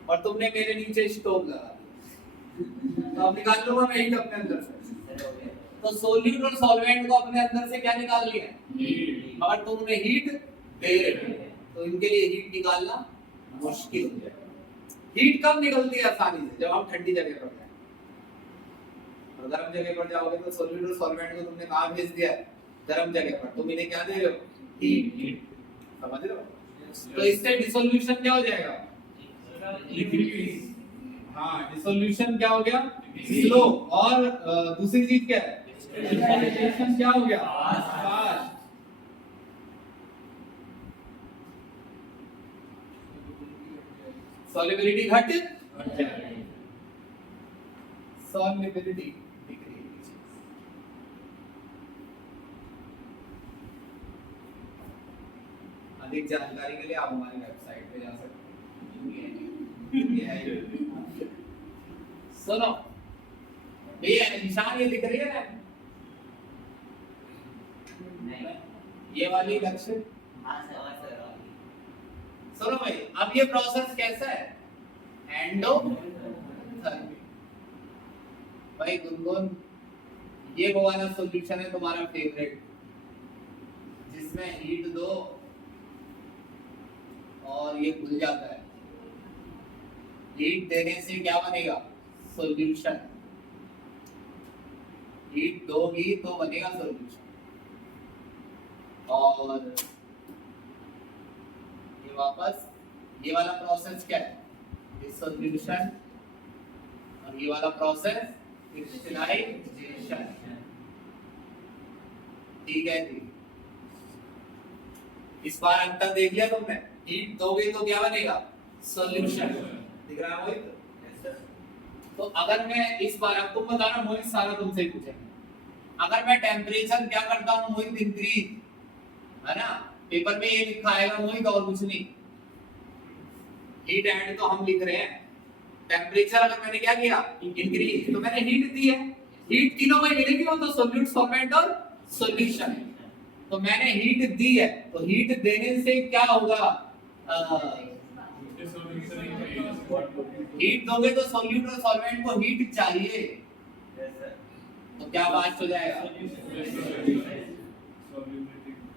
और तुमने मेरे नीचे स्टोव लगा दिया, तो अब निकाल लूंगा मैं हीट अपने अंदर से। तो सोल्यूट और सॉल्वेंट को अपने अंदर से क्या निकाल लिया? अगर तुमने हीट दे रहे तो इनके लिए हीट निकालना मुश्किल हो जाएगा। हीट कब निकलती है आसानी से? जब हम ठंडी जगह पर जाए। और गर्म जगह पर जाओगे तो सोल्यूट और सॉल्वेंट को तुमने कहां भेज दिया? गर्म जगह पर। तुम इन्हें क्या दे रहे हो? हीट। समझ रहे हो? तो इससे डिसोल्यूशन क्या हो जाएगा? डिक्रीज। हाँ, डिसोल्यूशन क्या हो गया? स्लो। और दूसरी चीज क्या है? क्रिस्टलाइजेशन क्या हो गया? फास्ट। सॉल्युबिलिटी घट जाएगी, सॉल्युबिलिटी डिक्रीज। अधिक जानकारी के लिए आप हमारी वेबसाइट पे जा सकते हैं। सुनो, ये निशान ये दिख रही है ना, ये वाली लक्ष्य। सुनो भाई, अब ये प्रोसेस कैसा है? एंडोथर्मिक। भाई गुनगुन, ये वो वाला सॉल्यूशन है तुम्हारा फेवरेट, जिसमें हीट दो और ये घुल जाता है। हीट देने से क्या बनेगा? सॉल्यूशन। हीट दोगी तो बनेगा सॉल्यूशन। और ये वापस ये वाला प्रोसेस क्या है? डिसोल्यूशन। और ये वाला प्रोसेस क्रिस्टलाइजेशन। ठीक है जी, इस बार अंतर देख लिया तुमने। हीट दोगे तो क्या बनेगा? सॉल्यूशन। दिख रहा है मोहित? तो अगर मैं इस बार, अब तुम बताना मोहित, सारा तुमसे ही पूछेंगे। अगर मैं टेम्परेचर क्या करता हूं मोहित? इंक्रीज, है ना? पेपर में ये लिखा आएगा मोहित, और कुछ नहीं। हीट ऐड तो हम लिख रहे हैं, टेम्परेचर अगर मैंने क्या किया? इंक्रीज, तो मैंने हीट दी है। हीट तीनों में मिलेगी, वो तो सोल्यूट, सॉल्वेंट और सॉल्यूशन। तो मैंने हीट दी है, तो हीट देने से क्या होगा? हीट दोगे तो सोल्यूट और सॉल्वेंट को हीट चाहिए, तो क्या फास्ट हो जाएगा?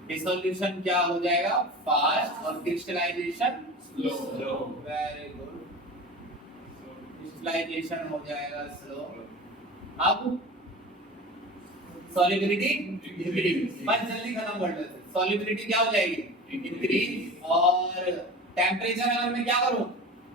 डिसोल्यूशन क्या हो जाएगा? फास्ट। और crystallisation slow. Very good. Crystallisation हो जाएगा स्लो। अब सॉल्युबिलिटी इंक्रीज। बस जल्दी खत्म कर लेते हैं। सॉल्युबिलिटी क्या हो जाएगी? इंक्रीज। और टेम्परेचर अगर मैं क्या करूं?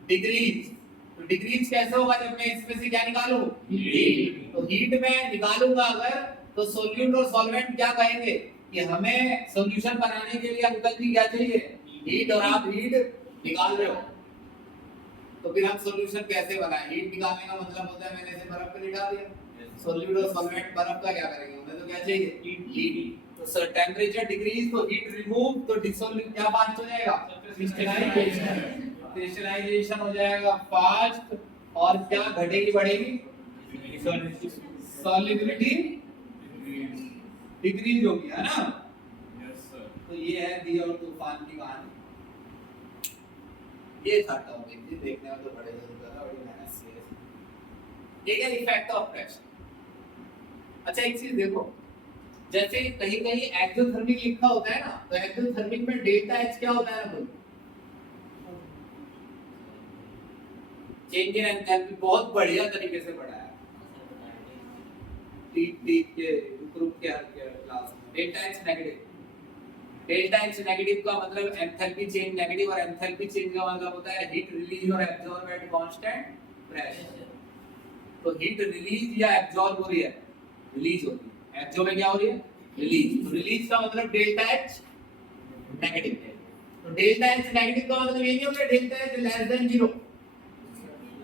डिक्रीज। तो तो डिक्रीज कैसे होगा जब मैं इसमें से क्या निकालूं, हीट। तो हीट में निकालूंगा अगर, तो सोल्यूट और सॉल्वेंट क्या कहेंगे कि हमें सॉल्यूशन बनाने के लिए अंकल जी क्या चाहिए, हीट, और आप हीट निकाल रहे हो। तो फिर हम सॉल्यूशन कैसे बनाएं? हीट निकालने का मतलब होता है मैंने इसे बर्फ पे डाल दिया। सॉल्यूट और सॉल्वेंट बर्फ का क्या करेंगे, हमें तो क्या चाहिए, हीट। तो सर टेंपरेचर डिक्रीज तो हीट रिमूव, तो डिसोल्यूट क्या फास्ट हो जाएगा, क्रिस्टलाइजेशन हो जाएगा फास्ट, और क्या घटेगी बढ़ेगी, सॉल्युबिलिटी डिक्रीज होगी, है ना। Yes, sir. तो ये है दिया और तूफान की कहानी। ये था टॉपिक जी, देखने में तो बड़े जल्दी कर रहा, बड़ी मेहनत से ये क्या इफेक्ट ऑफ प्रेशर। अच्छा एक चीज देखो, जैसे कहीं कहीं एक्सोथर्मिक लिखा होता है ना, तो एक्सोथर्मिक में डेल्टा एच क्या होता है ना, चेंज इन एंथैल्पी। बहुत बढ़िया तरीके से पढ़ाया टीट के ग्रुप के हर क्लास में। Delta H negative, delta H negative का मतलब एंथैल्पी चेंज नेगेटिव, और एंथैल्पी चेंज का मतलब होता है हीट रिलीज और एब्जॉर्ब एट कांस्टेंट प्रेशर। तो हीट रिलीज या एब्जॉर्ब हो रही है, रिलीज होती है, एब्जॉर्ब में क्या हो रही है, रिलीज। तो रिलीज का मतलब डेल्टा एच नेगेटिव है। तो डेल्टा एच नेगेटिव का मतलब ये नहीं होता डेल्टा एच लेस देन 0।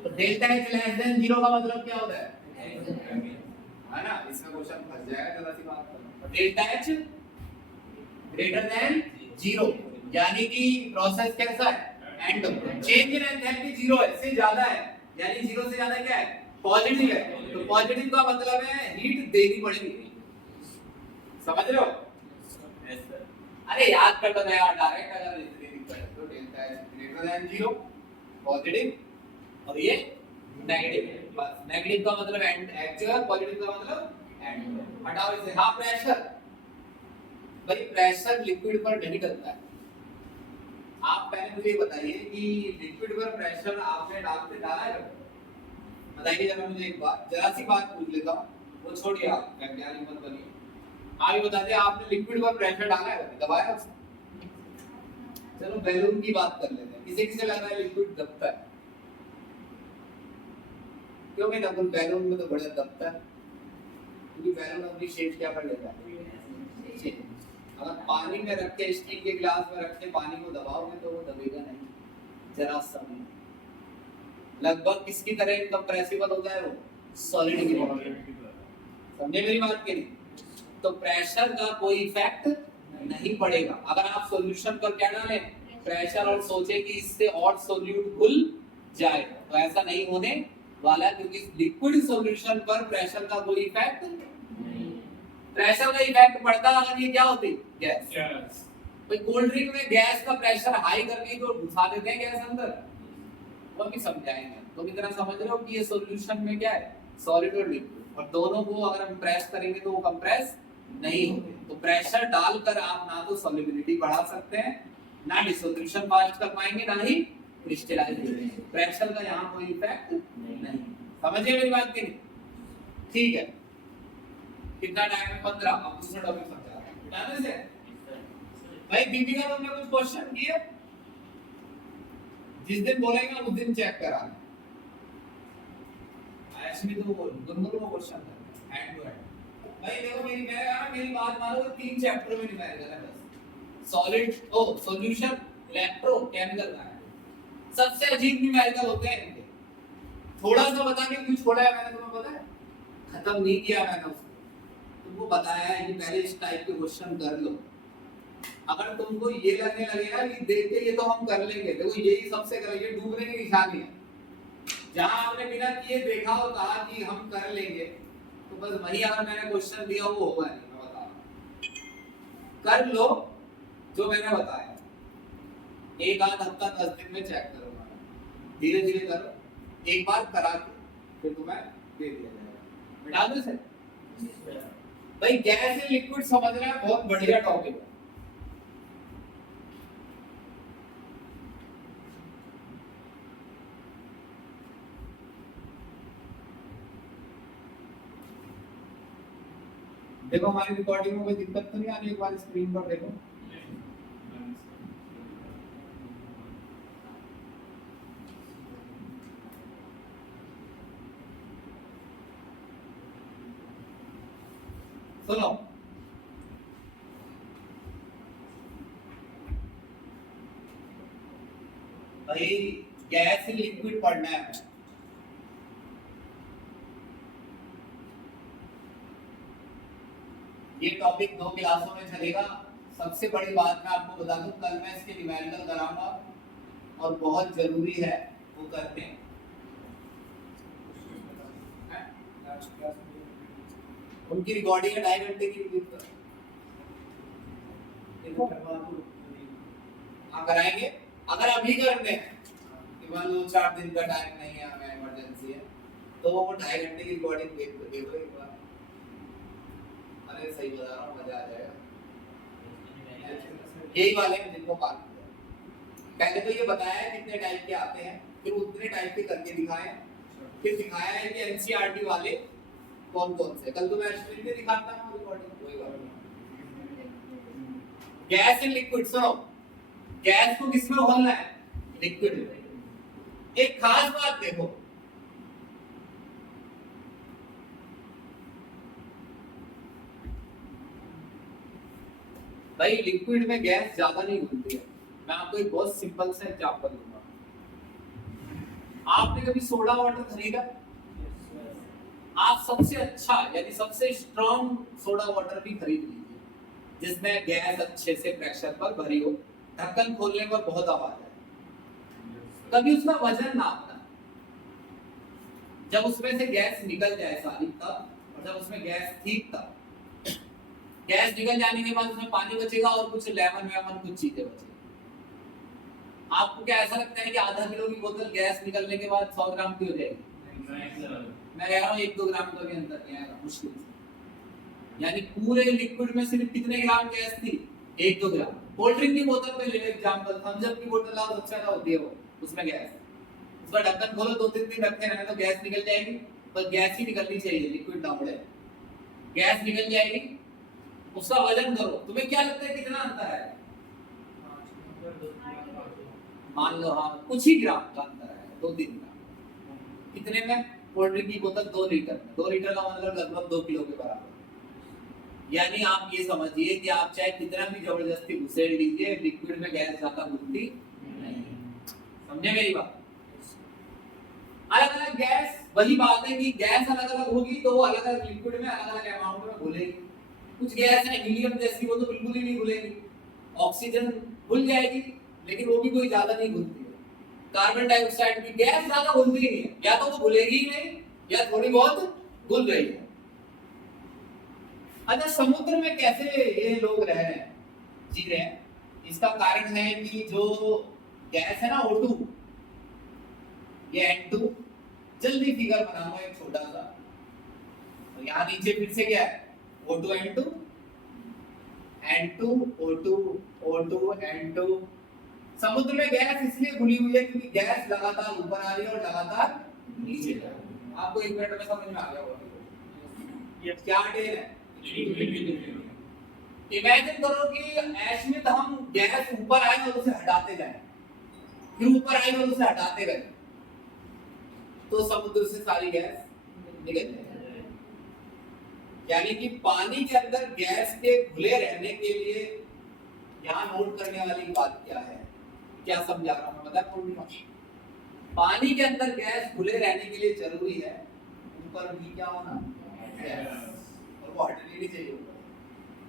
तो डेल्टा एच लेस देन 0 का मतलब क्या होता है ना, इसमें क्वेश्चन फंस जाएगा, जरा सी बात करो। डेल्टा एच ग्रेटर देन 0 यानी कि प्रोसेस कैसा है, एंड। चेंज इन एंथैल्पी 0 है, इससे ज्यादा है, यानी 0 से ज्यादा क्या है, पॉजिटिव है। तो पॉजिटिव का मतलब है हीट देनी पड़ेगी, समझ रहे हो। Yes sir. अरे याद कर दो यार, डायरेक्ट अगर इतनी दिक्कत है तो delta H greater than 0 positive, और ये नेगेटिव है, बस। नेगेटिव का मतलब एंड एक्चुअल, पॉजिटिव का मतलब एंड। हटाओ इसे। हाँ प्रेशर, भाई प्रेशर लिक्विड पर नहीं डलता है। आप पहले मुझे बताइए कि लिक्विड पर प्रेशर आपने डाला है कभी? बताइए जरा मुझे एक बात, जरा सी बात पूछ लेता हूँ, वो छोड़िए आप वैज्ञानिक मत बनिए। आप ये बता दें आपने लिक्विड पर प्रेशर डाला है कभी, दबाया उसने? चलो बैलून की बात कर लेते हैं, किसे किसे लग रहा है लिक्विड दबता है? क्यों नहीं दबता? बैलून में तो बड़ा दबता है, क्योंकि बैलून अपनी शेप क्या कर लेता है, अगर पानी में रख के स्टील के गिलास में रख के पानी को दबाओगे तो वो दबेगा नहीं, जरा समझ। लगभग किसकी तरह कंप्रेसिबल होता है वो, सॉलिड की तरह। समझे मेरी बात के नहीं? तो प्रेशर का कोई इफेक्ट नहीं पड़ेगा अगर आप सॉल्यूशन पर क्या डालें, प्रेशर, और सोचे कि इससे और सॉल्यूट खुल जाए, तो ऐसा नहीं होने वाला, क्योंकि लिक्विड सॉल्यूशन पर प्रेशर का कोई इफेक्ट नहीं। प्रेशर का इफेक्ट पड़ता अगर ये क्या होती, गैस। भाई कोल्ड ड्रिंक में गैस का प्रेशर हाई करके तो घुसा देते हैं गैस अंदर, वो भी समझाएंगे। तो इतना समझ रहे हो कि ये सॉल्यूशन में क्या है, सॉलिड और लिक्विड, और दोनों को अगर हम प्रेस करेंगे तो वो कंप्रेस नहीं होते। तो प्रेशर डालकर आप ना तो सॉल्युबिलिटी बढ़ा सकते हैं, ना डिसोल्यूशन फास्ट कर पाएंगे, ना ही क्रिस्टलाइजेशन। प्रेशर का यहाँ कोई इफेक्ट नहीं। समझिए मेरी बात की नहीं? ठीक है, कितना टाइम है? 15। अब दूसरा टॉपिक समझा रहा हूं। भाई दीपिका तुमने कुछ क्वेश्चन किए? जिस दिन बोलेगा उस दिन चेक कराना। ऐसे तो दोनों को क्वेश्चन था हैंड टू हैंड। भाई देखो मेरी बात मानो, 3 चैप्टर में न्यूमेरिकल है बस। सॉलिड सॉल्यूशन, इलेक्ट्रो केमिकल का है। सबसे अजीब न्यूमेरिकल होते हैं इनके। थोड़ा सा बता के क्यों छोड़ा है मैंने, तुम्हें पता है? खत्म नहीं किया मैंने उसको, तुमको बताया है कि पहले इस टाइप के क्वेश्चन कर लो। अगर तुमको ये लगने लगेगा कि देख के ये तो हम कर लेंगे, देखो यही सबसे ये डूबने की निशानी है। जहां आपने बिना किए देखा और कहा कि हम कर लेंगे, तो बस वही अगर मैंने क्वेश्चन दिया वो होगा नहीं। मैं बता रहा हूं, कर लो जो मैंने बताया। एक आध हफ्ता 10 दिन में चेक करो, धीरे धीरे करो, एक बार करा के फिर तुम्हें दे दिया जाएगा। मिटा दो इसे। भाई गैस से लिक्विड समझना है, बहुत बढ़िया टॉपिक है। देखो हमारी रिकॉर्डिंग में कोई दिक्कत तो नहीं आ रही? एक बार स्क्रीन पर देखो। सुनो, भाई गैस इन लिक्विड पढ़ना है। ये टॉपिक 2 क्लासों में चलेगा। सबसे बड़ी बात मैं आपको बता दूं, कल मैं इसके न्यूमेरिकल कराऊंगा और बहुत जरूरी है वो करने। उनकी रिकॉर्डिंग है 2.5 घंटे की। हाँ कराएंगे, अगर अभी कर दें कि मान लो 4 दिन का टाइम नहीं है, हमें इमरजेंसी है, तो वो 2.5 घंटे की रिकॉर्डिंग देख लो एक बार। अरे सही बता रहा हूँ, मजा आ जाएगा। यही वाले में जिनको बात किया, पहले तो ये बताया है कितने टाइप के आते हैं, फिर उतने टाइप के करके दिखाए, फिर दिखाया है कि एनसीईआरटी वाले कौन कौन से। कल तो मैं स्क्रीन पे दिखाता हूँ रिकॉर्डिंग, कोई बात नहीं। गैस इन लिक्विड, सुनो, गैस को किसमें उबालना है? लिक्विड में। एक खास बात देखो, भाई लिक्विड में गैस ज्यादा नहीं घुलती है। मैं आपको एक बहुत सिंपल सा एग्जांपल दूंगा। आपने कभी सोडा वाटर खरीदा? आप सबसे अच्छा यानी सबसे स्ट्रॉन्ग सोडा वाटर भी खरीद लीजिए, जिसमें गैस अच्छे से प्रेशर पर भरी हो, ढक्कन खोलने पर बहुत आवाज आए, कभी उसका वजन नापना। जब उसमें से गैस निकल जाए सारी तब, और जब उसमें गैस थी तब। गैस निकल जाने के बाद उसमें पानी बचेगा और कुछ लेमन वेमन कुछ चीजें बचेगी। आपको क्या ऐसा लगता है कि आधा किलो की बोतल गैस निकलने के बाद 100 ग्राम की हो जाएगी? मैं कह रहा हूँ 1-2 ग्राम का भी अंतर नहीं आएगा मुश्किल से। यानी पूरे लिक्विड में सिर्फ कितने ग्राम गैस थी? 1-2 ग्राम। कोल्ड ड्रिंक की बोतल में ले एग्जांपल, थम्स अप की बोतल लाओ, सबसे ज्यादा होती है वो, उसमें गैस। उसका ढक्कन खोलो, 2-3 दिन रखे रहने तो गैस निकल जाएगी, पर गैस ही निकलनी चाहिए, लिक्विड ना उड़े। गैस निकल जाएगी, उसका वजन करो, तुम्हें क्या लगता है कितना अंतर है? मान लो हाँ कुछ ही ग्राम का अंतर है, 2-3 ग्राम। कितने में? कोल्ड ड्रिंक की बोतल 2 लीटर में, 2 लीटर का मतलब लगभग 2 किलो के बराबर। यानी आप ये समझिए कि आप चाहे कितना भी जबरदस्ती घुसेड़ लीजिए, लिक्विड में गैस ज्यादा घुलती नहीं। समझे मेरी बात? अलग अलग गैस, वही बात है कि गैस अलग अलग होगी तो वो अलग अलग लिक्विड में अलग अलग अमाउंट में घुलेगी। कुछ गैस है हीलियम जैसी, वो तो बिल्कुल ही नहीं घुलेगी। ऑक्सीजन घुल जाएगी लेकिन वो भी कोई ज्यादा नहीं घुलती है। कार्बन डाइऑक्साइड की गैस ज्यादा घुलती नहीं है, या तो वो घुलेगी ही नहीं या थोड़ी बहुत घुल रही है। अच्छा, समुद्र में कैसे ये लोग रह रहे हैं, जी रहे हैं? इसका कारण है कि जो गैस है ना O2, ये N2, जल्दी फिगर बनाऊंगा एक छोटा सा। तो यहाँ नीचे फिर से क्या है? O2 N2 N2 O2 O2 N2। समुद्र में गैस इसलिए घुली हुई है क्योंकि गैस लगातार ऊपर आ रही है और लगातार नीचे जा रही है। आपको 1 मिनट में समझ में आ गया होगा क्या टेल है। इमेजिन करो कि ऐश में तो हम गैस ऊपर आए और उसे हटाते जाए, फिर ऊपर आई और उसे हटाते गए, तो समुद्र से सारी गैस निकल जाएगी। यानी कि पानी के अंदर गैस के घुले रहने के लिए यहाँ नोट करने वाली बात क्या है, क्या समझा रहा हूँ बता? पानी के अंदर गैस घुले रहने के लिए जरूरी है ऊपर भी क्या होना, गैस, और वो हटनी नहीं चाहिए ऊपर,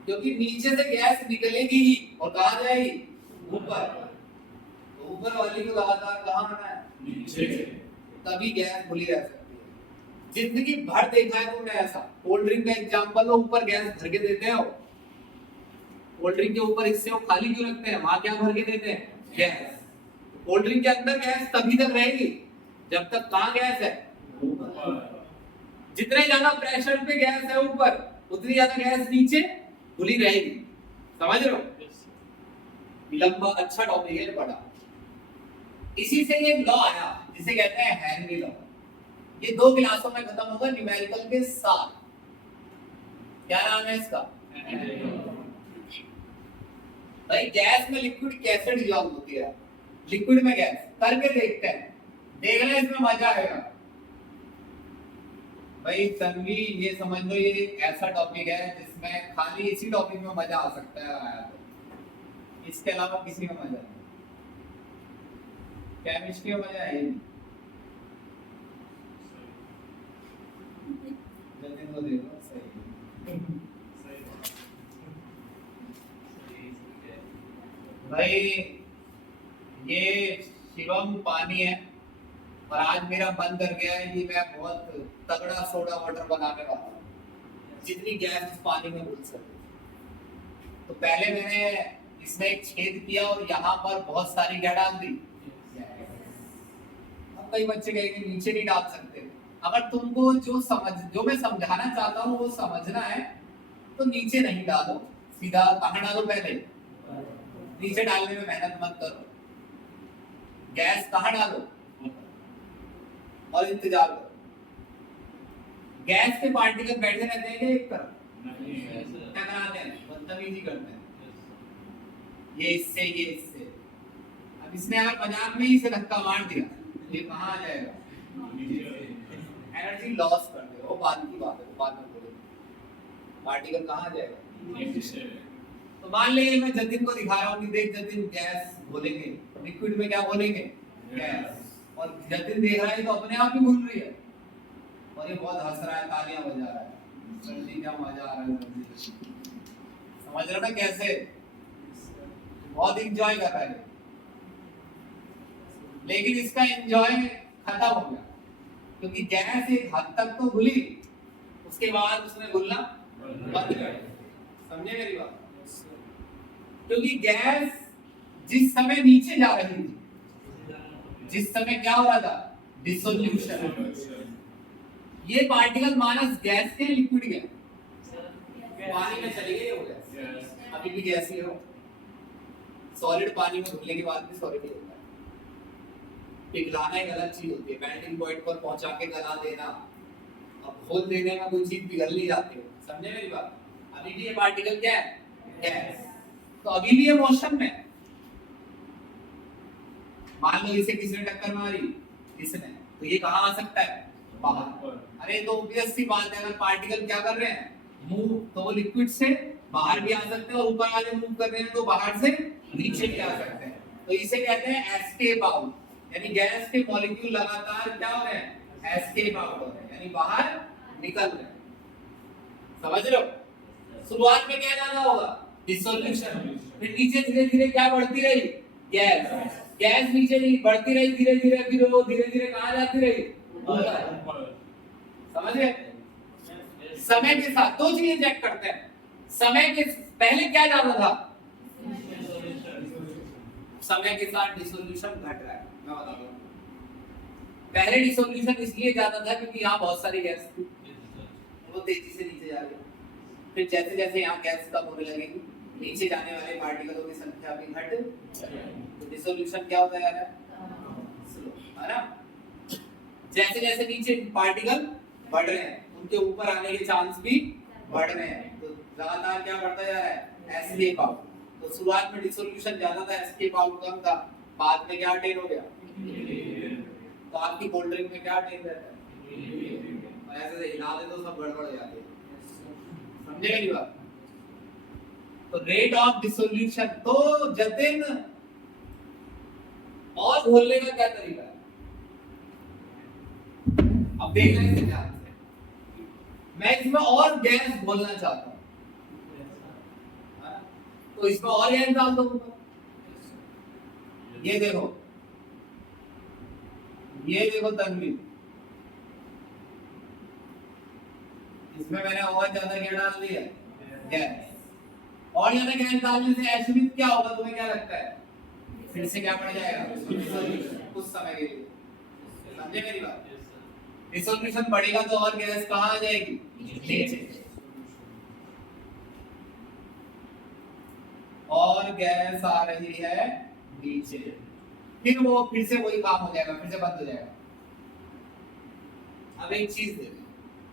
क्योंकि नीचे से गैस निकलेगी ही और कहाँ जाएगी? ऊपर। तो ऊपर वाली को लगातार कहाँ आना है? नीचे। तभी गैस खुली रह सकती है। जिंदगी भर देखा है तुमने ऐसा। कोल्ड ड्रिंक का एग्जांपल लो, ऊपर गैस भर के देते हैं। कोल्ड ड्रिंक के ऊपर हिस्से वो खाली क्यों रखते हैं? वहां क्या भर के देते हैं? गैस। कोल्ड ड्रिंक के अंदर गैस तभी तक रहेगी जब तक कहाँ गैस है? ऊपर। जितने ज्यादा प्रेशर पे गैस है ऊपर, उतनी ज्यादा गैस नीचे खुली रहेगी। समझ रहे हो? लंबा अच्छा टॉपिक है, बड़ा। इसी से एक लॉ आया जिसे कहते हैं हेनरी लॉ। ये 2 क्लासों में खत्म होगा न्यूमेरिकल के साथ। क्या नाम है इसका? भाई गैस में लिक्विड कैसे डिसॉल्व होती है? लिक्विड में गैस करके देखते हैं, देखना इसमें मजा आएगा। भाई तन्वी, ये समझ लो ये एक ऐसा टॉपिक है जिसमें खाली इसी टॉपिक में मजा आ सकता है आया तो, इसके अलावा किसी में मजा नहीं। केमिस्ट्री में मजा है ही नहीं। जतिन को देखो सही भाई, ये शिवम पानी है और आज मेरा मन कर गया है कि मैं बहुत तगड़ा सोडा वाटर बनाने वाला हूँ, जितनी गैस इस पानी में घुल सके। तो पहले मैंने इसमें एक छेद किया और यहाँ पर बहुत सारी गैस डाल दी। अब कई बच्चे कहेंगे नीचे नहीं डाल सकते। अगर तुमको जो मैं समझाना चाहता हूँ वो समझना है तो नीचे नहीं डालो, सीधा कहाँ डालो, पहले नीचे डालने में मेहनत मत करो। गैस कहाँ डालो और इंतजार करो। गैस के पार्टिकल बैठे रहते हैं एक तरफ, क्या कराते हैं, बदतमीजी करते हैं, ये इससे ये इससे। अब इसने यार मजाक में ही इसे धक्का मार दिया, ये कहाँ आ जाएगा, एनर्जी लॉस कर दे। वो बाद की बात है, वो बाद में बोलेंगे। पार्टिकल कहाँ जाएगा। तो मान ले मैं जतिन को दिखा रहा हूँ कि देख जतिन, गैस बोलेंगे, लिक्विड में क्या बोलेंगे, गैस। और जतिन देख रहा है तो अपने आप ही घुल रही है और ये बहुत हंस रहा है, तालियां बजा रहा है, समझी क्या मजा आ रहा है, समझ रहे हो ना कैसे, बहुत इंजॉय कर रहा है। लेकिन इसका एंजॉय खत्म हो गया क्योंकि गैस एक हद तक तो घुली, उसके बाद उसने घुलना बंद कर दिया। समझे मेरी बात। क्योंकि गैस जिस समय नीचे जा रही थी, जिस समय क्या हो रहा था, डिसोल्यूशन, ये पार्टिकल मानस गैस के लिक्विड गए, पानी में चले गए, हो गया अभी भी गैस ही हो। सॉलिड पानी में घुलने के बाद भी सॉलिड ही होता है। पिघलाना एक अलग चीज होती है, मेल्टिंग पॉइंट पर पहुंचा के गला देना। अब घोल देने में कोई चीज पिघल नहीं जाती है, समझे मेरी बात। अभी भी ये पार्टिकल क्या है, गैस। तो अभी भी ये मौसम में, मान लो इसे किसने टक्कर मारी, इसने, तो ये कहाँ आ सकता है, बाहर। अरे तो ऑब्वियस सी बात है, अगर पार्टिकल क्या कर रहे हैं, मूव, तो वो लिक्विड से बाहर भी आ सकते हैं और ऊपर वाले मूव कर रहे हैं तो बाहर से नीचे भी आ सकते हैं। तो इसे कहते हैं एस्केप आउट, यानी गैस के मॉलिक्यूल लगातार क्या हो रहे हैं, एस्केप आउट हो रहे हैं, यानी बाहर निकल रहे हैं। समझ रहे हो। शुरुआत में क्या जाना होगा, डिसोल्यूशन, फिर नीचे धीरे धीरे क्या बढ़ती रही, गैस। गैस नीचे बढ़ती रही धीरे धीरे, फिर वो धीरे धीरे कहाँ जाती रही, ऊपर। समझ गए। समय के साथ दो चीजें चेक करते हैं, समय के पहले क्या जाता था, समय के साथ डिसोल्यूशन घट रहा है। मैं बता दूं, पहले डिसोल्यूशन इसलिए जाता था क्योंकि यहाँ बहुत सारी गैस थी, वो तेजी से नीचे जा रही है। फिर जैसे जैसे यहाँ गैस कम होने लगेगी, नीचे जाने वाले पार्टिकलों की संख्या भी घट, तो डिसोल्यूशन क्या होता है, स्लो, है ना। जैसे जैसे नीचे पार्टिकल बढ़ रहे हैं, उनके ऊपर आने के चांस भी बढ़ रहे हैं, तो लगातार क्या बढ़ता जा रहा है, एस्केप आउट। तो शुरुआत में डिसोल्यूशन ज्यादा था, एस्केप आउट कम था, बाद में क्या अटेन हो गया, तो आपकी कोल्ड ड्रिंक में क्या अटेन रहता है, और ऐसे हिला दे तो सब गड़बड़ हो जाती है। समझे मेरी बात। तो रेट ऑफ डिसोल्यूशन, तो जतिन और घोलने का क्या तरीका है, अब देखना है ध्यान से। मैं इसमें और गैस घोलना चाहता हूं, तो इसमें और गैस डाल दूंगा। ये देखो तन्वी, इसमें मैंने और ज्यादा क्या डाल दिया, गैस। और ज्यादा गैस डालने से एसिडिक क्या होगा, तुम्हें क्या लगता है, फिर से क्या बढ़ जाएगा, कुछ समय के लिए। समझे मेरी बात। डिसोल्यूशन बढ़ेगा तो और गैस कहाँ आ जाएगी, नीचे, और गैस आ रही है नीचे। फिर से वही काम हो जाएगा, फिर से बंद हो जाएगा। अब एक चीज देखो,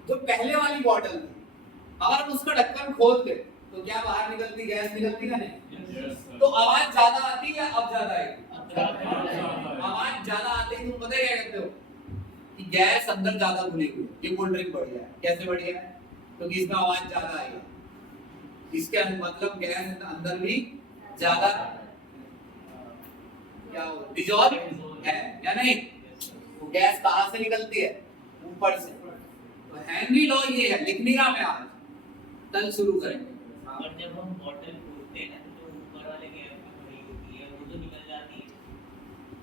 जो पहले वाली बॉटल थी, अगर हम उसका ढक्कन खोलते तो क्या बाहर निकलती, गैस निकलती है नहीं। तो आवाज ज्यादा आती है, अब ज्यादा आएगी। आवाज ज्यादा आती है, तुम पता क्या कहते हो, कि गैस अंदर ज्यादा घुली हुई है, ये कोल्ड ड्रिंक बढ़िया है। कैसे बढ़िया है? क्योंकि इसमें आवाज ज्यादा आएगी, इसके मतलब गैस अंदर भी ज्यादा क्या हो डिजॉल्व है या नहीं? वो गैस कहां से निकलती है? ऊपर से। तो हेनरी लॉ ये है, लिख नहीं रहा मैं आज, कल शुरू करेंगे। और जब हम बॉटल खोलते हैं ना तो ऊपर वाले गैप में भरी होती है, वो तो निकल जाती है,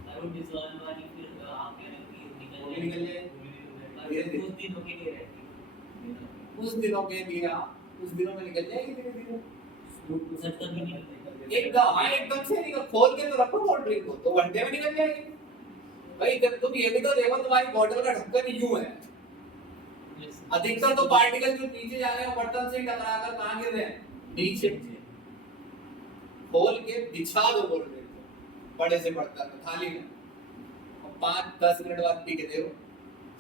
और वो डिसॉल्व वाली फिर आगे निकल जाएगी कुछ दिनों के लिए रहती है, कुछ दिनों के लिए, कुछ दिनों में निकल जाएगी धीरे धीरे। सर तभी निकल एकदम से निकल, खोल के तो रखो कोल्ड ड्रिंक को, तो घंटे में निकल जाएगी भाई। जब तुम ये भी तो देखो, तुम्हारी बॉटल का ढक्कन यूं है, अधिकतर तो पार्टिकल जो नीचे जा रहे हैं बर्तन से टकराकर कहां गिर रहे हैं? नीचे। खोल के बिछा दो कोल्ड ड्रिंक को बड़े से बर्तन में, थाली में, और 5-10 मिनट बाद पी के देखो,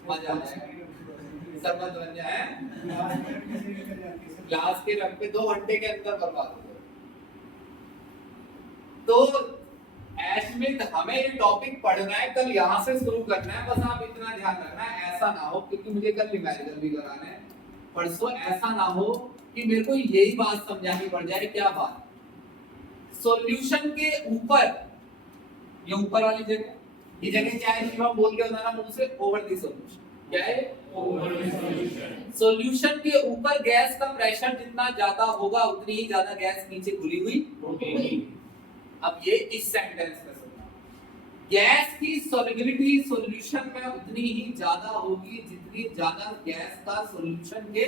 मजा आ जाएगा, शरबत बन जाए। ग्लास के रख पे 2 घंटे के अंदर बर्बाद हो गए। तो एशमिथ, हमें ये टॉपिक पढ़ना है, कल यहाँ से शुरू करना है, बस आप इतना ध्यान रखना है, ऐसा ना हो, क्योंकि मुझे कल न्यूमेरिकल भी कराना है, परसों ऐसा ना हो कि मेरे को यही बात समझानी पड़ जाए। क्या बात? सॉल्यूशन के ऊपर, ये ऊपर वाली जगह, ये जगह क्या है? हम बोल के बताना मुंह से, ओवर द सॉल्यूशन। क्या है? Over the solution. सॉल्यूशन के ऊपर गैस का प्रेशर जितना ज्यादा होगा, उतनी ही ज्यादा गैस नीचे घुली हुई होगी। अब ये इस सेंटेंस में सुनना, गैस की सॉल्युबिलिटी सॉल्यूशन में उतनी ही ज्यादा होगी जितनी ज्यादा गैस का सॉल्यूशन के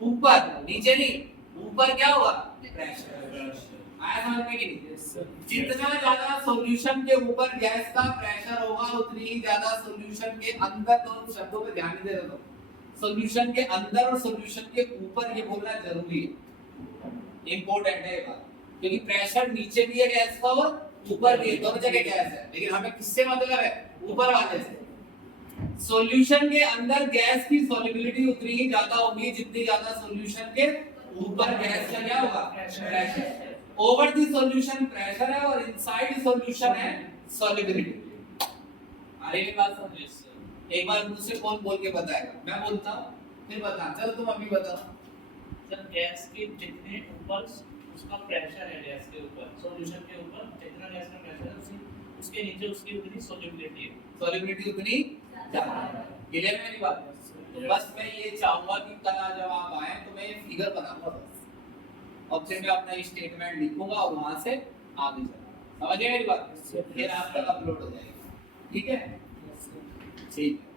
ऊपर, नीचे नहीं, ऊपर क्या होगा? प्रेशर। आया समझ में कि नहीं? जितना ज्यादा सॉल्यूशन के ऊपर गैस का प्रेशर होगा, उतनी ही ज्यादा सॉल्यूशन के अंदर, दोनों शब्दों पे ध्यान दे रहे हो, सॉल्यूशन के अंदर और सॉल्यूशन के ऊपर, ये बोलना जरूरी है, इंपॉर्टेंट है ये बात, क्योंकि प्रेशर नीचे भी है गैस का और ऊपर भी है, दोनों जगह गैस है, लेकिन हमें किससे मतलब है? ऊपर वाले से। सॉल्यूशन के अंदर गैस की सॉल्युबिलिटी उतनी ही ज्यादा होगी जितनी ज्यादा सॉल्यूशन के ऊपर गैस का क्या होगा? Pressure. Over the solution pressure है और इनसाइड सॉल्यूशन है सॉल्युबिलिटी। अरे ये बात समझो, एक बार मुझसे कौन बोल के बताएगा? मैं बोलता हूं फिर बता, चलो तुम अभी बताओ। सर गैस के जितने ऊपर उसका प्रेशर है, गैस के ऊपर सॉल्यूशन के ऊपर जितना गैस का प्रेशर है, उसके नीचे उसकी उतनी सॉल्युबिलिटी है, सॉल्युबिलिटी उतनी ज्यादा है। क्लियर है मेरी बात? तो बस मैं ये चाहूंगा कि कल जब आप आए तो मैं ये फिगर बनाऊंगा बस, और फिर मैं अपना स्टेटमेंट लिखूंगा और वहां से आगे चलूंगा। समझ गए मेरी बात? फिर आप तक अपलोड हो जाएगा। ठीक है, ठीक है।